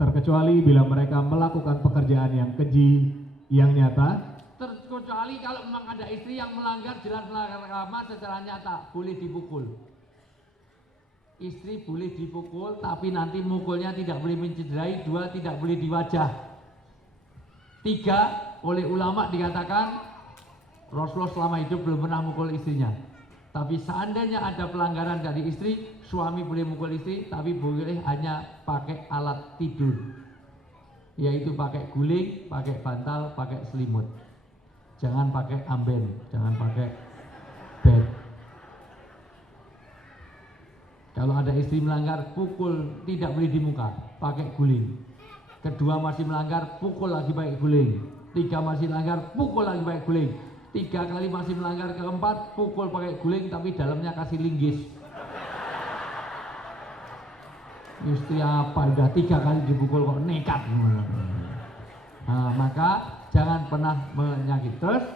Terkecuali bila mereka melakukan pekerjaan yang keji, yang nyata. Terkecuali kalau memang ada istri yang melanggar jelas melanggar agama secara nyata, boleh dipukul. Istri boleh dipukul, tapi nanti mukulnya tidak boleh mencederai. 2, tidak boleh di wajah. 3, oleh ulama dikatakan Rasulullah selama hidup belum pernah mukul istrinya. Tapi seandainya ada pelanggaran dari istri, suami boleh mukul istri, tapi boleh hanya pakai alat tidur, yaitu pakai guling, pakai bantal, pakai selimut. Jangan pakai amben, jangan pakai bed. Kalau ada istri melanggar, pukul, tidak boleh di muka, pakai guling. Kedua masih melanggar, pukul lagi pakai guling. 3 masih melanggar, pukul lagi pakai guling. 3 kali masih melanggar, keempat pukul pakai guling tapi dalamnya kasih linggis. Istri apa udah 3 kali dipukul kok nekat. Nah, maka jangan pernah menyakiti. Terus?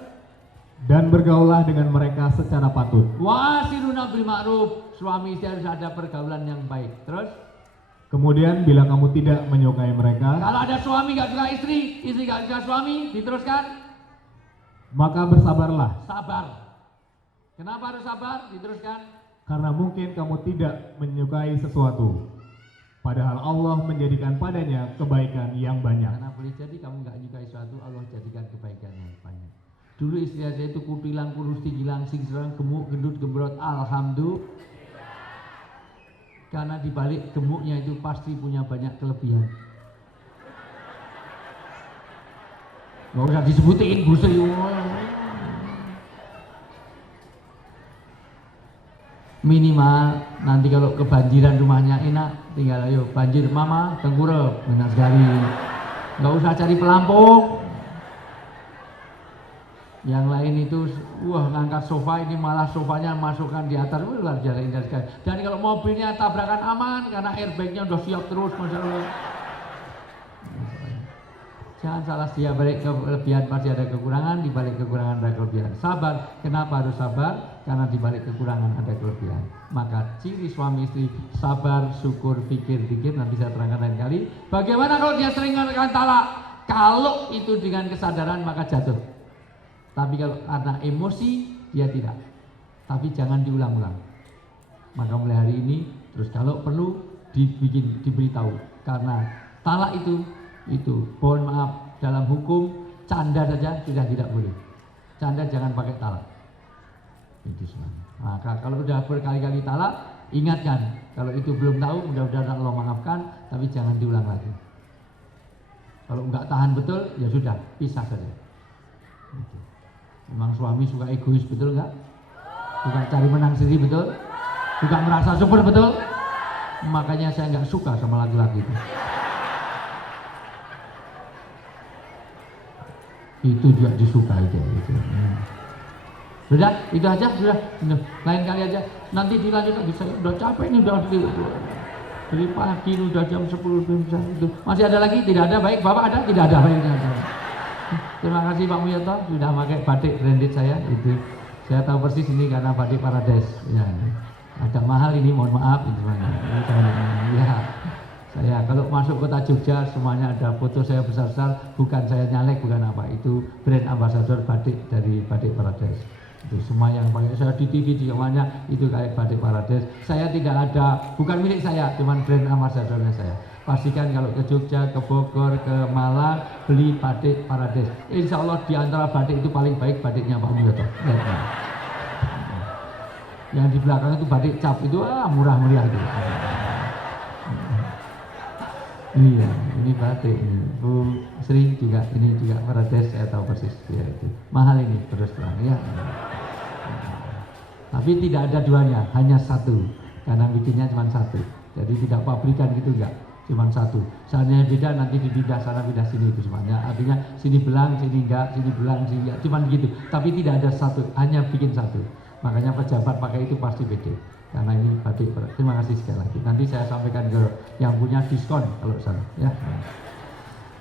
Dan bergaulah dengan mereka secara patut. Wasiluna bil ma'ruf. Suami istri harus ada pergaulan yang baik. Terus? Kemudian bila kamu tidak menyukai mereka, Kalau ada suami gak suka istri, istri gak suka suami, diteruskan. maka bersabarlah, Sabar. Kenapa harus sabar? Diteruskan. karena mungkin kamu tidak menyukai sesuatu, padahal Allah menjadikan padanya kebaikan yang banyak. Karena boleh jadi kamu nggak nyukai sesuatu, Allah jadikan kebaikan yang banyak. Dulu istri saya itu kutilang, kurus, tinggi, langsing, serang, gemuk, gendut, gembrot. Alhamdulillah. Karena dibalik gemuknya itu pasti punya banyak kelebihan. Nggak usah disebutin, buset. Minimal nanti kalau kebanjiran rumahnya enak, tinggal ayo banjir mama tengkurep enak sekali. Nggak usah cari pelampung. Yang lain itu wah ngangkat sofa, ini malah sofanya masukkan di atas, luar biasa indah sekali. Dan kalau mobilnya tabrakan aman karena airbagnya udah siap terus, masya Allah. Jangan salah, dia balik kelebihan pasti ada kekurangan, di balik kekurangan ada kelebihan. Sabar. Kenapa harus sabar? Karena di balik kekurangan ada kelebihan. Maka ciri suami istri sabar, syukur, fikir, nanti saya terangkan lain kali. Bagaimana kalau dia sering mengatakan talak? Kalau itu dengan kesadaran maka jatuh. Tapi kalau karena emosi dia tidak. Tapi jangan diulang-ulang. Maka mulai hari ini terus kalau perlu diberitahu. Karena talak itu mohon maaf, dalam hukum canda saja sudah tidak boleh. Canda jangan pakai talak. Itu semua. Maka kalau sudah berkali-kali talak, ingatkan. Kalau itu belum tahu, mudah-mudahan Allah maafkan, tapi jangan diulang lagi. Kalau enggak tahan betul, ya sudah, pisah saja. Gitu. Memang suami suka egois, betul enggak? Suka cari menang sendiri, betul? Suka merasa super, betul? Makanya saya enggak suka sama laki-laki itu. Itu juga disukai gitu. Sudah, itu aja, sudah. Lain kali aja. Nanti dilanjut lagi. Saya udah capek nih, dari pagi ini udah jam 10 itu. Masih ada lagi? Tidak ada. Baik, Bapak ada? Tidak ada. Baik, tidak ada. Terima kasih Pak Muyoto sudah pakai batik branded saya. Itu saya tahu persis ini karena batik Paradise. Ya. agak mahal ini, mohon maaf ini semuanya. Ini ya. Saya kalau masuk kota Jogja semuanya ada foto saya besar-besar, bukan saya nyalek, bukan apa, itu brand ambassador batik dari Batik Paradise. Itu semua yang pakai saya di TV semuanya itu kayak Batik Paradise. Saya tidak ada, bukan milik saya, cuman brand ambassadornya saya. Pastikan kalau ke Jogja, ke Bogor, ke Malang beli Batik Paradise. Insya Allah di antara batik itu paling baik batiknya Pak Mulyoto. Yang di belakang itu batik cap itu murah meriah itu. Iya, ini batik ini. Bu Sri juga, ini juga Paradise, saya tahu persis ya itu. Mahal ini terus terang ya. Tapi tidak ada duanya, hanya satu. Karena bikinnya cuma satu. Jadi tidak pabrikan gitu enggak, cuma satu. Seandainya beda nanti dipindah sana pindah sini itu semuanya. Artinya sini belang, sini enggak, sini belang, sini enggak, cuma gitu. Tapi tidak ada satu, hanya bikin satu. Makanya pejabat pakai itu pasti beda. Karena ini batik. Terima kasih sekali lagi. Nanti saya sampaikan ke yang punya diskon kalau sana ya.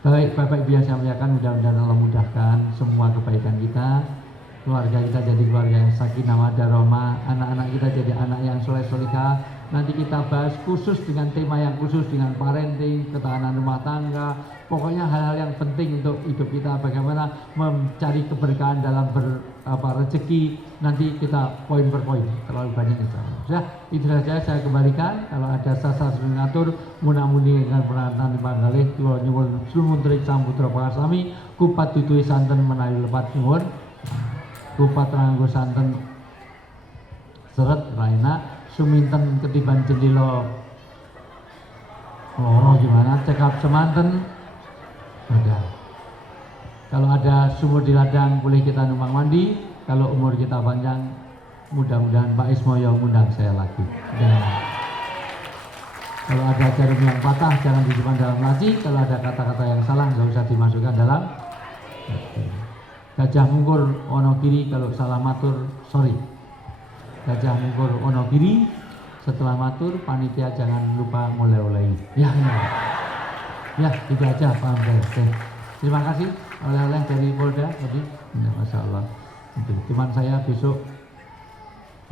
Baik Bapak Ibu yang saya muliakan, mudah-mudahan Allah mudahkan semua kebaikan kita, keluarga kita jadi keluarga yang sakinah mawaddah rahmah, anak-anak kita jadi anak yang soleh solihah. Nanti kita bahas khusus dengan tema yang khusus dengan parenting, ketahanan rumah tangga, pokoknya hal-hal yang penting untuk hidup kita, bagaimana mencari keberkahan dalam rezeki. Nanti kita poin per poin, terlalu banyak insyaallah. Sudah, itu saja saya kembalikan. Kalau ada sasar ngatur munamuni dengan peranatan di panggalih kula nyuwun suwun trik samputra pakasami kupat tutui santen menawi lepat nyuwun kupat ranggo santen seret raina suminten ketiban jendela gimana cekap semanten udah. Kalau ada sumur di ladang boleh kita numpang mandi. Kalau umur kita panjang mudah-mudahan Pak Ismoyo undang saya lagi. Dan kalau ada jarum yang patah jangan disimpan dalam laci. Kalau ada kata-kata yang salah nggak usah dimasukkan dalam. Gajah mungkur ono kiri, kalau salah matur sorry. Gajah mungkur ono kiri, setelah matur panitia jangan lupa ngoleh-olehi. Ya itu aja Pak Amres. Terima kasih oleh-oleh dari Polda tadi. Ya, Masya Allah. Itu. Cuman saya besok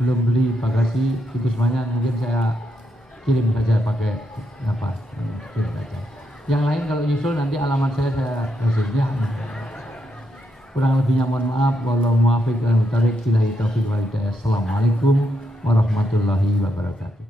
belum beli bagasi itu semuanya, mungkin saya kirim saja pakai apa kirim saja. Yang lain kalau nyusul nanti alamat saya kasih ya. Kurang lebihnya mohon maaf. Wallahu muwaffiq wal muttariq billahi taufiq wal hidayah. Assalamualaikum warahmatullahi wabarakatuh.